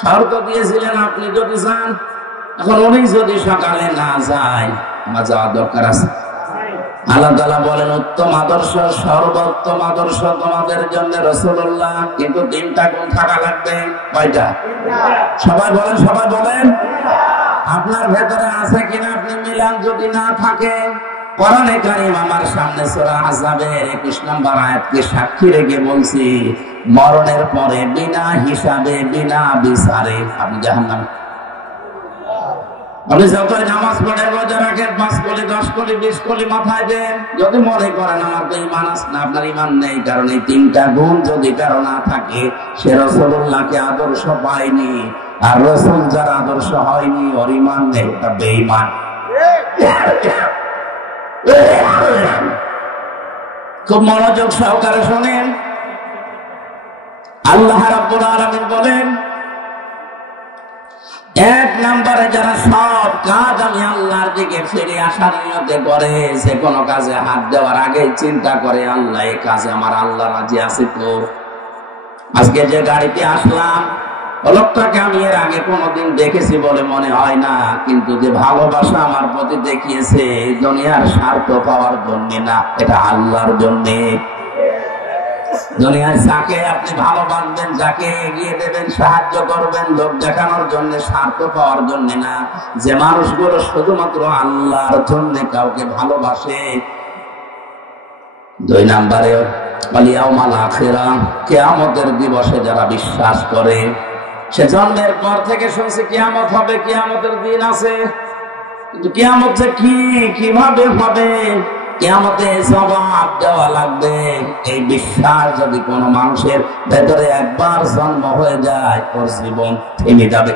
শর্ত দিয়েছিলেন আপনি যদি যান। এখন উনি যদি সকালে না যায়, আমার যাওয়া দরকার আছে। আল্লাহ তাআলা বলেন, উত্তম আদর্শ, সর্বোত্তম আদর্শ তোমাদের জন্য রাসূলুল্লাহ, কিন্তু 3টা গুণ থাকা লাগবে। কয়টা? সবাই বলেন, সবাই বলেন। আপনার ভেতরে আছে কিনা আপনি মিলান। যদি না থাকে, কোরআনে কারীম আমার সামনে সূরা আহজাবের 21 নম্বর আয়াতকে সাক্ষী রেখে বলছি, মরণের পরে বিনা হিসাবে বিনা বিচারে আপনি জাহান্নামে। আপনি যতই নামাজ পড়ে, রোজা রাখেন, 5 কোটি 10 কোটি 20 কোটি মাথায় দেন, যদি মনে করেন আমার তো ঈমান আছে না, আপনার ঈমান নেই। কারণ এই 3টা গুণ যদি কারো না থাকে, সে রাসূলুল্লাহকে আদর্শ পায়নি। আর রাসূল যার আদর্শ হয়নি, ওর ঈমান নেই, ওটা বেঈমান। খুব মনোযোগ সহকারে শুনেন। আল্লাহ রাব্বুল আলামিন বলেন, 1 নম্বরে যারা সব কাজ আমি আল্লাহর দিকে ফিরে আসার নিয়তে করে, যে কোনো কাজে হাত দেওয়ার আগে চিন্তা করে, আল্লাহ এই কাজে আমার আল্লাহ রাজি আছে তো। আজকে যে গাড়িতে আসলাম, লোকটাকে আমি এর আগে কোনোদিন দেখেছি বলে মনে হয় না, কিন্তু যে ভালোবাসা আমার প্রতি দেখিয়েছে, দুনিয়ার স্বার্থ পাওয়ার জন্য না, এটা আল্লাহর জন্যে। দুনিয়ায় যাকে আপনি ভালোবাসবেন, যাকে এগিয়ে দেবেন, সাহায্য করবেন, লোক দেখানোর জন্য, স্বার্থ পাওয়ার জন্য না। যে মানুষগুলো শুধুমাত্র আল্লাহর জন্য কাউকে ভালোবাসে। 2 নম্বরে ওয়াল ইয়াউমাল আখিরা, কিয়ামতের দিবসে যারা বিশ্বাস করে। সে জন্মের পর থেকে শুনছে কিয়ামত হবে, কিয়ামতের দিন আছে, কিন্তু কিয়ামত যে কি, কিভাবে হবে, কিয়ামতে জবাব দেওয়া লাগবে, এই বিশ্বাস যদি কোনো মানুষের ভেতরে একবার জন্ম হয়ে যায়, ওর জীবন থেমে যাবে।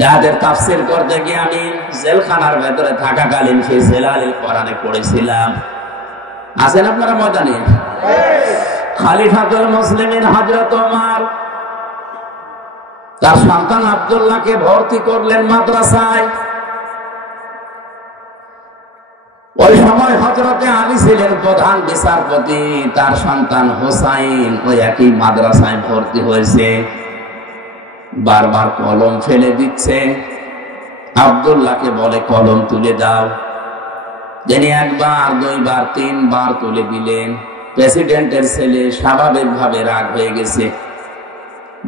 যাদের তাফসীর করতে গিয়ে আমি জেলখানার ভেতরে থাকাকালীন সেই জেলালিল কোরআনে পড়েছিলাম। আছেন আপনারা ময়দানে? খলিফাতুল মুসলিমিন হযরত ওমর তার সন্তান আব্দুল্লাহকে ভর্তি করলেন মাদ্রাসায়। ওই সময় হযরতে আলী ছিলেন প্রধান বিচারপতি, তার সন্তান হোসাইন ওই একই মাদ্রাসায় ভর্তি হয়েছে। বারবার কলম ফেলে দিচ্ছে, আব্দুল্লাহকে বলে কলম তুলে দাও। যিনি 1 বার 2 বার 3 বার তুলে দিলেন। প্রেসিডেন্টের ছেলে স্বাভাবিকভাবে রাগ হয়ে গেছে,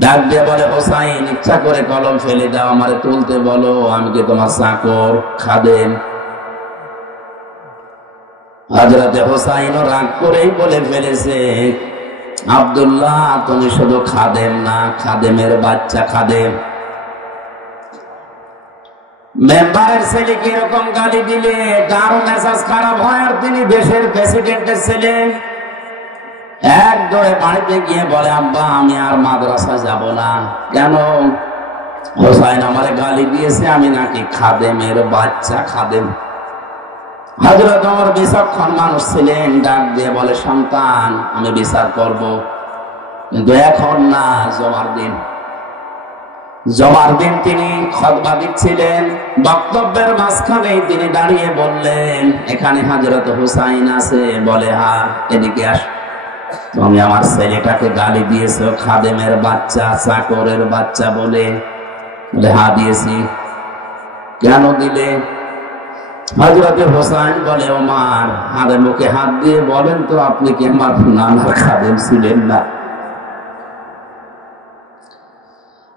ডাক দিয়ে বলে, হোসাইন ইচ্ছা করে কলম ফেলে দাও, আমারে তুলতে বলো, আমি কি তোমার চাকর, খাদেম? হযরতে হোসাইনও রাগ করেই বলে ফেলেছে, আব্দুল্লাহ তুমি শুধু খাদেম না, খাদেমের বাচ্চা খাদেম। মেম্বারের ছেলে কিরকম গালি দিলে তারও মেজাজ খারাপ হয়, আর তিনি দেশের প্রেসিডেন্টের ছেলে। এক দৌড়ে বাড়িতে গিয়ে বলে, আব্বা আমি আর মাদ্রাসা যাব না। কেন? হোসাইন আমারে গালি দিয়েছে, আমি নাকি খাদেমের বাচ্চা, খাদেম। হযরত ওমর বিচক্ষণ মানুষ ছিলেন, ডাক দিয়ে বলে, সন্তান আমি বিচার করব, কিন্তু এখন না, জমার দিন। জমার দিন তিনি খুতবা দিচ্ছিলেন, বক্তব্যের মাঝখানে তিনি দাঁড়িয়ে বললেন, এখানে হযরত হুসাইন আছে? বলে হ্যাঁ। এদিকে আস। তুমি আমার ছেলেটাকে গালি দিয়েছো খাদেমের বাচ্চা, চাকরের বাচ্চা বলে? বলে হ্যাঁ দিয়েছি। কেন দিলে? হযরত হুসাইন বলে, ওমর হাতে মুখে হাত দিয়ে বলেন তো, আপনি কি আমার নানার খাদেম ছিলেন না?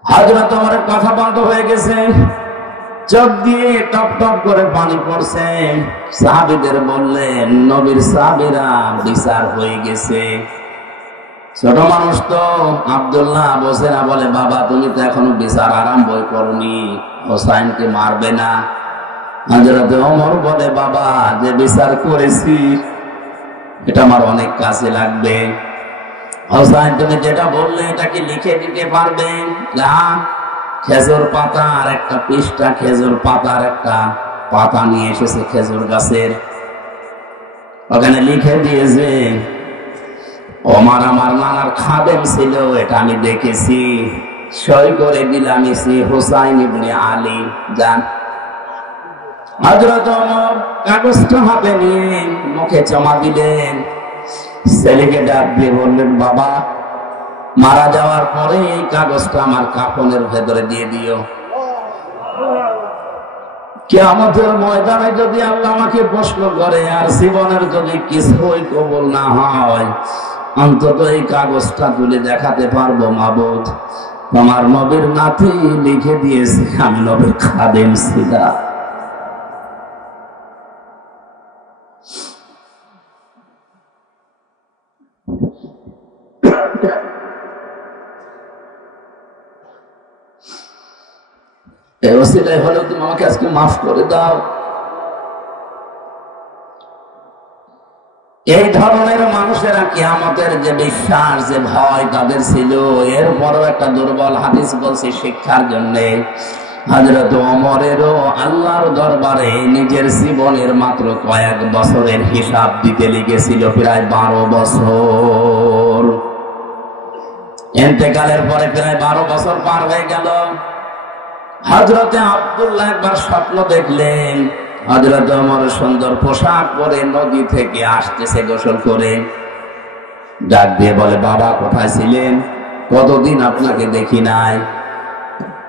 হযরত ওমরের কথা বন্ধ হয়ে গেছে, চোখ দিয়ে টপ টপ করে পানি পড়ছে। সাহাবীদের বললেন, নবীর সাহাবীরা বিচার হয়ে গেছে। ছোট মানুষ তো আব্দুল্লাহ বসে না, বলে বাবা তুমি তো এখনো বিচার আরম্ভই করনি, হোসাইনকে মারবে না? হযরত ওমর বলে, বাবা যে বিচার করেছি এটা আমার অনেক কাজে লাগবে। হোসাইন তুমি যেটা বললে এটা কি লিখে দিতে পারবে? না। খেজুর পাতার একটা পৃষ্ঠা, খেজুর পাতার একটা পাতা নিয়ে এসেছে খেজুর গাছের, ওখানে লিখে দিয়েছে, ওমর আমার নানার খাদেম ছিল, এটা আমি দেখেছি, সই করে দিলাম হুসাইন ইবনে আলী। যান। হযরত ওমর কাগজটা হাতে নিয়ে মুখে জমা দিলেন। ছেলেকে ডাক দিয়ে বললেন, বাবা মারা যাওয়ার পরে এই কাগজটা আমার কাফনের ভেতরে দিয়ে দিও। কিয়ামতের ময়দানে যদি আল্লাহ আমাকে প্রশ্ন করে আর জীবনের যদি কিছুই কবুল না হয়, অন্তত এই কাগজটা তুলে দেখাতে পারবো, মাবুদ তোমার নবীর নাতি লিখে দিয়েছে আমি নবীর খাদেম ছিলাম। এই ওসিলায় হলেও তুমি আমাকে আজকে মাফ করে দাও। এই ধরনের মানুষেরা কিয়ামতের যে বিশ্বাস, যে ভয় তাদের ছিল, এরপরও একটা দুর্বল হাদিস বলছে শিক্ষার জন্য। হযরত ওমরেরও আল্লাহর দরবারে নিজের জীবনের মাত্র কয়েক বছরের হিসাব দিতে লেগেছিল প্রায় 12 বছর। ইন্তেকালের পরে প্রায় 12 বছর পার হয়ে গেল। হযরতে আব্দুল্লাহ একবার স্বপ্ন দেখলেন, হযরত ওমর সুন্দর পোশাক পরে নদী থেকে আসতেছে গোসল করে। ডাক দিয়ে বলে, বাবা কোথায় ছিলেন? কতদিন আপনাকে দেখি নাই।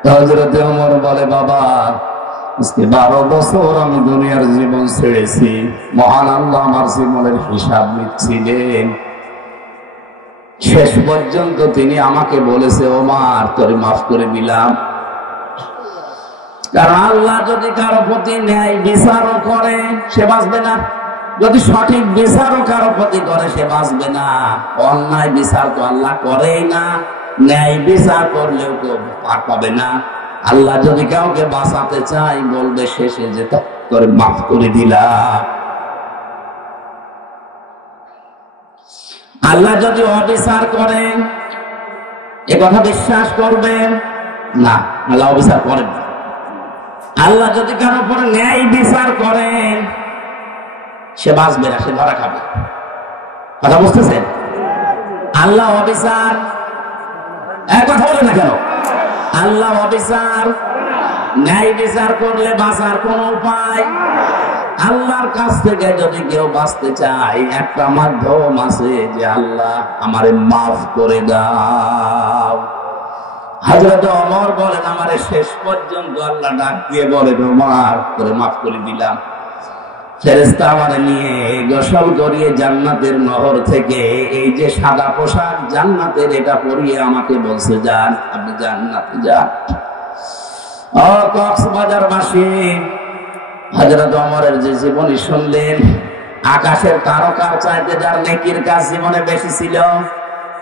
হযরতে ওমর বলে, বাবা আজকে 12 বছর আমি দুনিয়ার জীবন ছেড়েছি, মহান আল্লাহ আমার জীবনের হিসাব নিচ্ছিলেন। শেষ পর্যন্ত তিনি আমাকে বলেছে, ওমর তোরে মাফ করে দিলাম। কারণ আল্লাহ যদি কারো প্রতি ন্যায় বিচারও করে সে বাঁচবে না, যদি সঠিক বিচারও কারো প্রতি করে সে বাঁচবে না। অন্যায় বিচার তো আল্লাহ করেই না, ন্যায় বিচার করলেও কেউ পার পাবে না। আল্লাহ যদি কাউকে বাঁচাতে চায় বলবে শেষে যে তোরে মাফ করে দিলাম। আল্লাহ যদি অবিচার করেন এ কথা বিশ্বাস করবেন না, আল্লাহ অবিচার করেন। আল্লাহ যদি কারো উপর ন্যায় বিচার করেন সে বাঁচবে না, সে ধরা খাবে। কথা বুঝতেছেন? আল্লাহ অবিচার, কথা বলে না কেন? আল্লাহ অবিচার, ন্যায় বিচার করলে বাঁচার কোন উপায়? আল্লাহর কাছ থেকে যদি কেউ বাঁচতে চায় একটা মাধ্যম আছে, যে আল্লাহ আমারে মাফ করে দাও। হযরত ওমর বলেন, আমারে শেষ পর্যন্ত আল্লাহ ডাক দিয়ে বলেন, ওমর তোরে মাফ করে দিলাম। ফেরেশতা আমারে নিয়ে গোসল করিয়ে জান্নাতের নহর থেকে এই যে সাদা পোশাক জান্নাতের, এটা পরিয়ে আমাকে বলছে, যান আপনি জান্নাতে যান। ও কক্সবাজারবাসী, হযরত ওমরের যে জীবনী শুনলেন, আকাশের তারকার চাইতে যার নেকির কাজ জীবনে বেশি ছিল।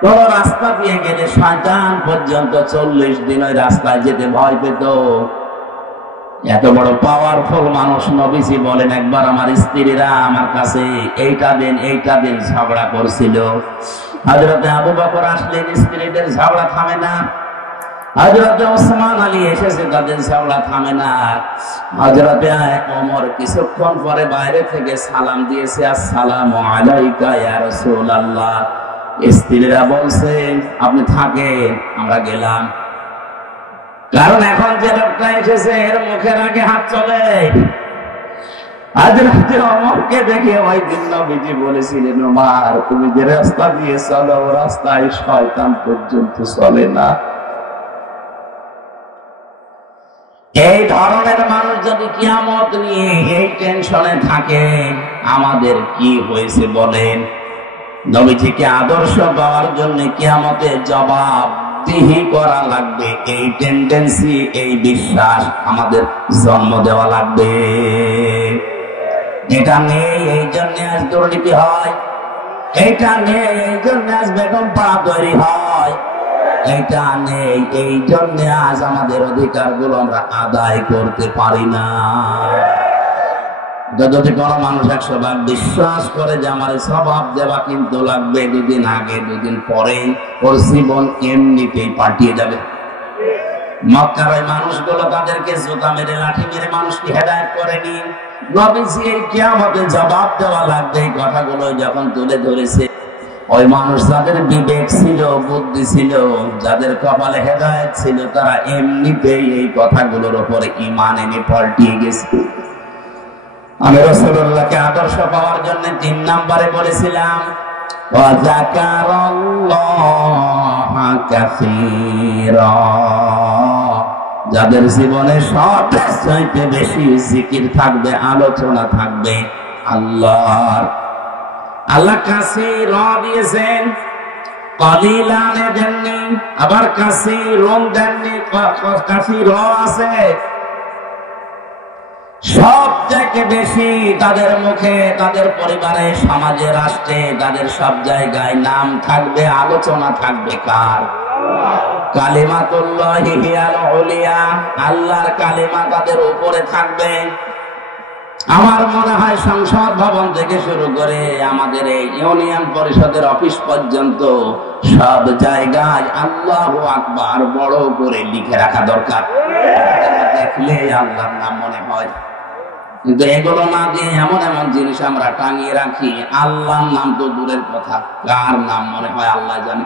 কোন রাস্তা দিয়ে গেলে শয়তান পর্যন্ত 40 দিন ওই রাস্তায় যেতে ভয় পেত। এত বড় পাওয়ারফুল মানুষ নবীজি বলেন, একবার আমার স্ত্রীরা আমার কাছে এইটা দিন ঝগড়া করছিল। হযরতে আবু বকর আসলেন, স্ত্রীদের ঝগড়া থামে না। হযরতে ওসমান আলী এসেছে, তাদের ঝগড়া থামে না। হযরতে ওমর কিছুক্ষণ পরে বাইরে থেকে সালাম দিয়েছে, আসসালামু আলাইকা ইয়া রাসূলুল্লাহ। স্ত্রীরা বলছে, আপনি থাকেন, আমরা গেলাম। কারণ এখন যে লোকটা এসেছে এর মুখের আগে হাত চলে। আজ রাতে অমরকে দেখে ওই দিন নবীজি বলেছিলেন, ওমর তুমি যে রাস্তা দিয়ে চলো ও রাস্তায় শয়তান পর্যন্ত চলে না। এই ধরনের মানুষ যদি কিয়ামত নিয়ে এই টেনশনে থাকে, আমাদের কি হয়েছে বলেন? নবীজিকে আদর্শ পাওয়ার জন্য কিয়ামতে জবাবদিহি করা লাগবে। এই টেন্ডেন্সি, এই বিশ্বাস আমাদের জন্ম দেওয়া লাগবে। এটা নেই এই জন্য আজ দুর্নীতি হয়, এটা নেই এই জন্য আজ বেগম পাড়া তৈরি হয়, এটা নেই এই জন্য আজ আমাদের অধিকার গুলো আমরা আদায় করতে পারি না। যদি কোনো মানুষ 100 ভাগ বিশ্বাস করে যে আমার স্বভাব দেওয়া কিন্তু লাগবে, দুদিন আগে দুদিন পরে ওর জীবন এমনিতেই পাল্টিয়ে যাবে। মক্কার ওই মানুষগুলো তাদেরকে জুতা মেরে লাঠি মেরে মানুষকে হেদায়েত করেনি। নবীজি এই কিয়ামতে জবাব দেওয়া লাগবে এই কথাগুলো যখন তুলে ধরেছে, ওই মানুষ যাদের বিবেক ছিল, বুদ্ধি ছিল, যাদের কপালে হেদায়েত ছিল, তারা এমনিতেই এই কথাগুলোর উপরে ঈমান এনে পাল্টিয়ে গেছে। আমি রাসূলুল্লাহকে আদর্শ পাওয়ার জন্য 3 নম্বরে বলেছিলাম, ওয়া যাকারাল্লাহা কাসীরা। যাদের জীবনে সবচাইতে বেশি জিকির থাকবে, আলোচনা থাকবে আল্লাহর। আল্লাহ কাসীরা দিয়েছেন, কলিলান দেননি, আবার কাসীরুন দেননি, কাসীরা আছে। সব থেকে বেশি তাদের মুখে, তাদের পরিবারে, সমাজে, রাষ্ট্রে, তাদের সব জায়গায় নাম থাকবে, আলোচনা থাকবে কার? কালিমাতুল্লাহি হিয়াল উলিয়া। আল্লাহর কালিমা তাদের উপরে থাকবে। আমার মনে হয় সংসদ ভবন থেকে শুরু করে আমাদের এই ইউনিয়ন পরিষদের অফিস পর্যন্ত সব জায়গায় আল্লাহু আকবার বড় করে লিখে রাখা দরকার। দেখলে আল্লাহর নাম মনে হয়। কিন্তু এগুলো না দিয়ে এমন এমন জিনিস আমরা টাঙিয়ে রাখি, আল্লাহর নাম তো দূরের কথা, কার নাম মনে হয় আল্লাহ জানে।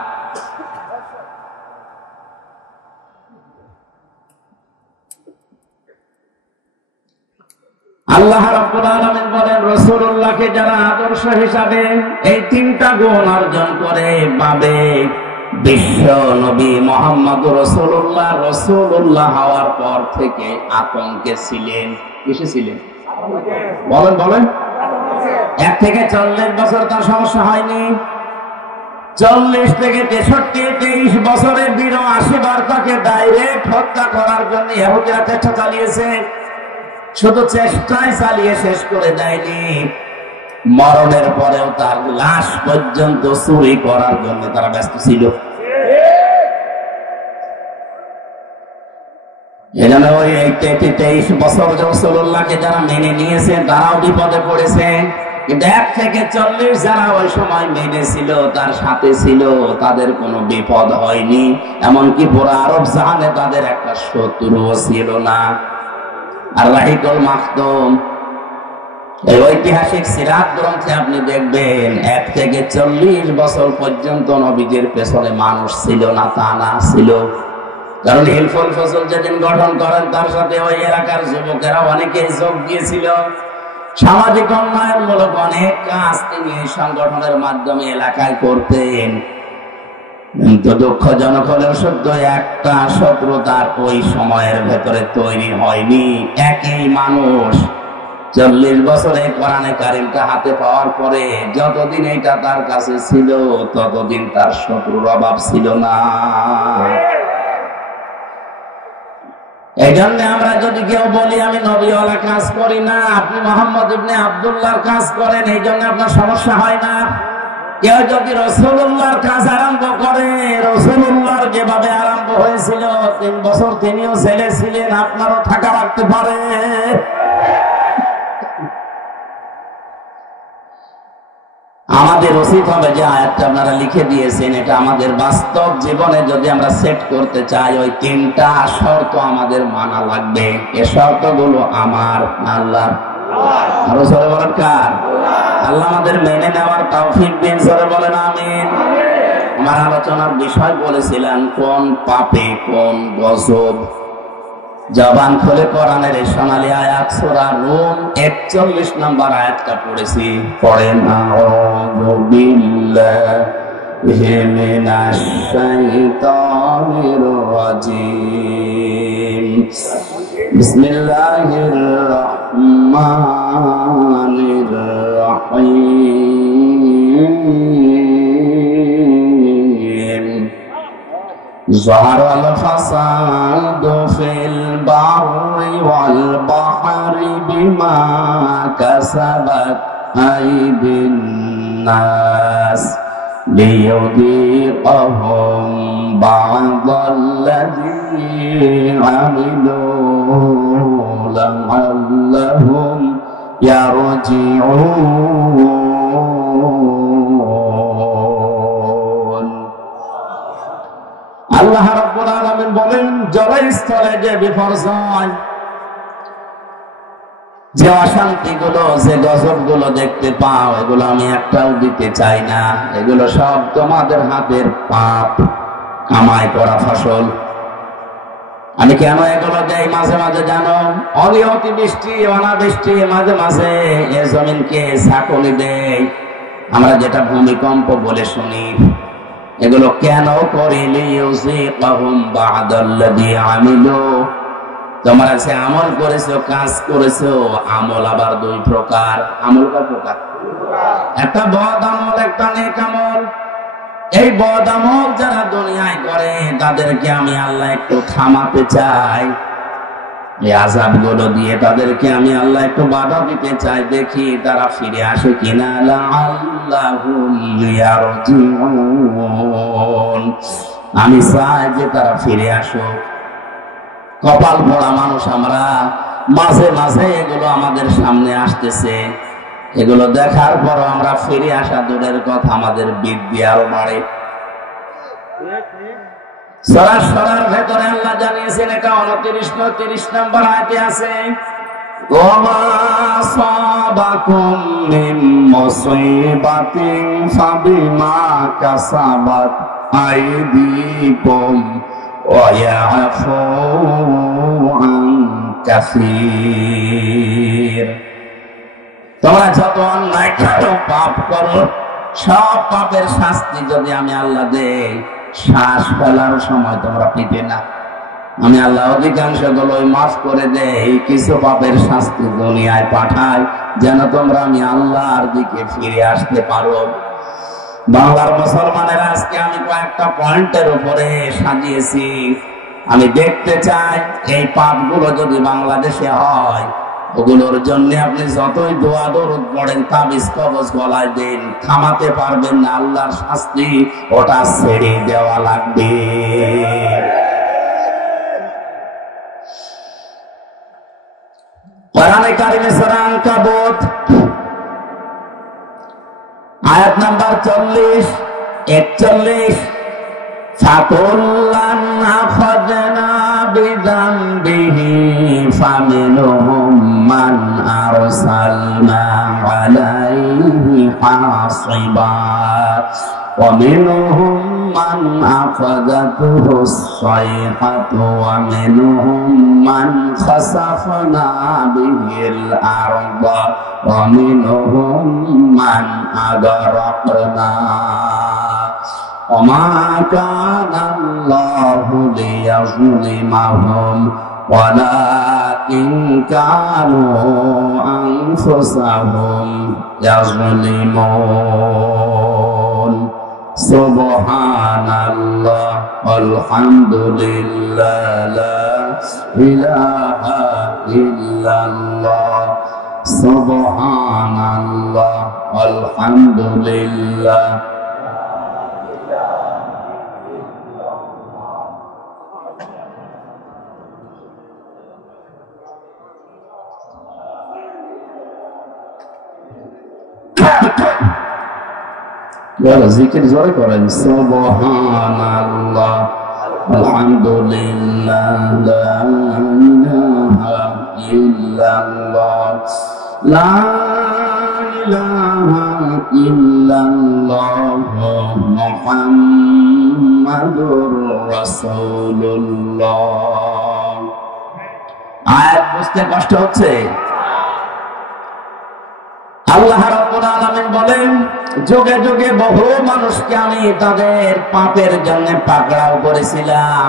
আল্লাহ রাব্বুল আলামিন বলেন, রাসূলুল্লাহকে যারা আদর্শ হিসাবে এই 3টা গুণ অর্জন করে পাবে, বিশ্ব নবী মুহাম্মদ রাসূলুল্লাহ রাসূলুল্লাহ হওয়ার পর থেকে আতঙ্কে ছিলেন। কিসে ছিলেন বলেন বলেন? 1 থেকে 40 বছর তার সমস্যা হয়নি। 40 থেকে 63, 23 বছরের 82 বার তাকে ডাইরেক্ট হত্যা করার জন্য ইহুদিরা চেষ্টা চালিয়েছে। শুধু চেষ্টায় চালিয়ে শেষ করে দেয়নি, মরণের পরেও তার লাশ পর্যন্ত চুরি করার জন্য তারা ব্যস্ত ছিল। এজন্য ওই 23 বছর রাসূলুল্লাহকে যারা মেনে নিয়েছে তারাও বিপদে পড়েছে। কিন্তু 1 থেকে 40 যারা ওই সময় মেনেছিল, তার সাথে ছিল, তাদের কোনো বিপদ হয়নি। এমনকি পুরো আরব জাহানে তাদের একটা শত্রুও ছিল না। আর রাহিকুল মাখতুম, এই ঐতিহাসিক সিরাত গ্রন্থে আপনি দেখবেন 1 থেকে 40 বছর পর্যন্ত নবীজির পেছনে মানুষ ছিল না, তা না ছিল। কারণ হিলফুল ফজল যেদিন গঠন করেন তার সাথে ওই এলাকার যুবকেরা অনেকে যোগ দিয়েছিল। সামাজিক উন্নয়নমূলক অনেক কাজ তিনি এই সংগঠনের মাধ্যমে এলাকায় করতেন। কিন্তু দুঃখজনক হলেও সত্য, একটা শত্রুতার ওই সময়ের ভেতরে তৈরি হয়নি। একই মানুষ 40 বছরে কোরআনে কারিমটা হাতে পাওয়ার পরে যতদিন এটা তার কাছে ছিল, ততদিন তার শত্রুর অভাব ছিল না। এই জন্য আমরা যদি কেউ বলি আমি নবীওয়ালা কাজ করি না, আপনি মোহাম্মদ ইবনে আব্দুল্লাহর কাজ করেন, এই জন্য আপনার সমস্যা হয় না। কেউ যদি রাসূলুল্লাহর কাজ আরম্ভ করে, রাসূলুল্লাহর যেভাবে আরম্ভ হয়েছিল 3 বছর তিনিও ছেলে ছিলেন, আপনারও থাকা রাখতে পারে। আমাদের উচিত হবে যে আয়াতটা আপনারা লিখে দিয়েছেন, এটা আমাদের বাস্তব জীবনে যদি আমরা সেট করতে চাই, ওই 3টা শর্ত আমাদের মানা লাগবে। এই শর্তগুলো আমার আল্লাহর। আরো জোরে বলেন কার? আল্লাহ আমাদের মেনে নেওয়ার তৌফিক দিন, জোরে বলেন আমিন। আমার আলোচনার বিষয় বলেছিলেন কোন পাপে কোন গজব জবান খুলে কোরআনের এই সোনালী আয়াত সূরা রুম 41 নম্বর আয়াতটা পড়েছি। পড়েন আউযু বিল্লাহি মিনাশ শাইতানির রাজীম বিসমিল্লাহির রহমানির রহিম ظهر الفساد في البر والبحر بما كسبت أيدي الناس ليذيقهم بعض الذي عملوا لعلهم يرجعون। আল্লাহ রাব্বুল আলামিন বলেন, জলস্থলে যে বিপর্যয়, যে অশান্তি গুলো, যে গজব গুলো দেখতে পাও, এগুলো আমি একটাও দিতে চাই না। এগুলো সব তোমাদের হাতের পাপ, কামাই করা ফসল। আমি কেন এগুলো দেই মাঝে মাঝে জানো? অনিয়তি বৃষ্টি, অনাবৃষ্টি, মাঝে মাঝে এ জমিনকে ছাকনি দেয়, আমরা যেটা ভূমিকম্প বলে শুনি। এগুলো কেন করি? লিইউযিকাহুম বা'দাল্লাযী আমিলু। তোমরা সে আমল করেছো, কাজ করেছো। আমল আবার দুই প্রকার। আমল কয় প্রকার? একটা বদ আমল, একটা নেক আমল। এই বদ আমল যারা দুনিয়ায় করে তাদেরকে আমি আল্লাহ একটু থামাতে চাই। এই আযাব গুলো দিয়ে তাদেরকে আমি আল্লাহ একটু বাধা দিতে চাই, দেখি তারা ফিরে আসে কিনা। লাআল্লাহুম ইয়ারজিউন। আমি চাই যে তারা ফিরে আসুক। কপাল ভরা মানুষ আমরা, মাঝে মাঝে এগুলো আমাদের সামনে আসতেছে। এগুলো দেখার পর আমরা ফিরে আসা দূরের কথা, আমাদের বৃদ্ধি আরো বাড়ে। সরাসরার ভেতরে আল্লাহ জানিয়েছেন, এটা 29-30 নম্বর আয়াতে আছে, ওমা সাবাকুম মিন মুসিবাতিন ফাবিমা কাসাবাত আইদিকুম ওয়া ইয়াফু আন কাসীর। তোমরা যত অন্যায় করো, পাপ করো, সব পাপের শাস্তি যদি আমি আল্লাহ দেই, শ্বাস ফেলার সময় তোমরা পিতে না। আমি আল্লাহ অধিকাংশ গুলোই মাফ করে দেই, কিছু পাপের শাস্তি দুনিয়ায় পাঠাই, যেন তোমরা আমি আল্লাহর দিকে ফিরে আসতে পারো। বাংলার মুসলমানেরা আজকে আমি কয়েকটা পয়েন্টের উপরে সাজিয়েছি। আমি দেখতে চাই এই পাপগুলো যদি বাংলাদেশে হয়, ওগুলোর জন্য আপনি যতই দোয়া দরুদ পড়েন, তাবিজ কবজ গলায় দেন, থামাতে পারবেন না। আল্লাহর শাস্তি ওটা ছেড়ে দেওয়া লাগবে। কোরআনে কারিমে সূরা আনকাবুত আয়াত নাম্বার 40-41, ফাকুল্লান আখাযনা বিযামবিহি ফামিনহুম মান আরসালনা আলাইহি হাসিবা ওয়া মিনহুম মান আখাযাতুহু সাইহাতু ওয়া মিনহুম মান খাসাফনা বিহিল আরদা ওয়া মিনহুম মান আগরাকনা وما كان الله ليظلمهم ولكن كانوا أنفسهم يظلمون سبحان الله والحمد لله لا إله إلا الله سبحان الله والحمد لله জিকির জোরে করেন। সুবহানাল্লাহ আলহামদুলিল্লাহ লা ইলাহা ইল্লাল্লাহ লা ইলাহা ইল্লাল্লাহ মুহাম্মাদুর রাসূলুল্লাহ আয়াত বুঝতে কষ্ট হচ্ছে? আল্লাহ রাব্বুল আলামিন বলেন, যুগে যুগে বহু মানুষকে আমি তাদের পাপের জন্য পাকড়াও করেছিলাম।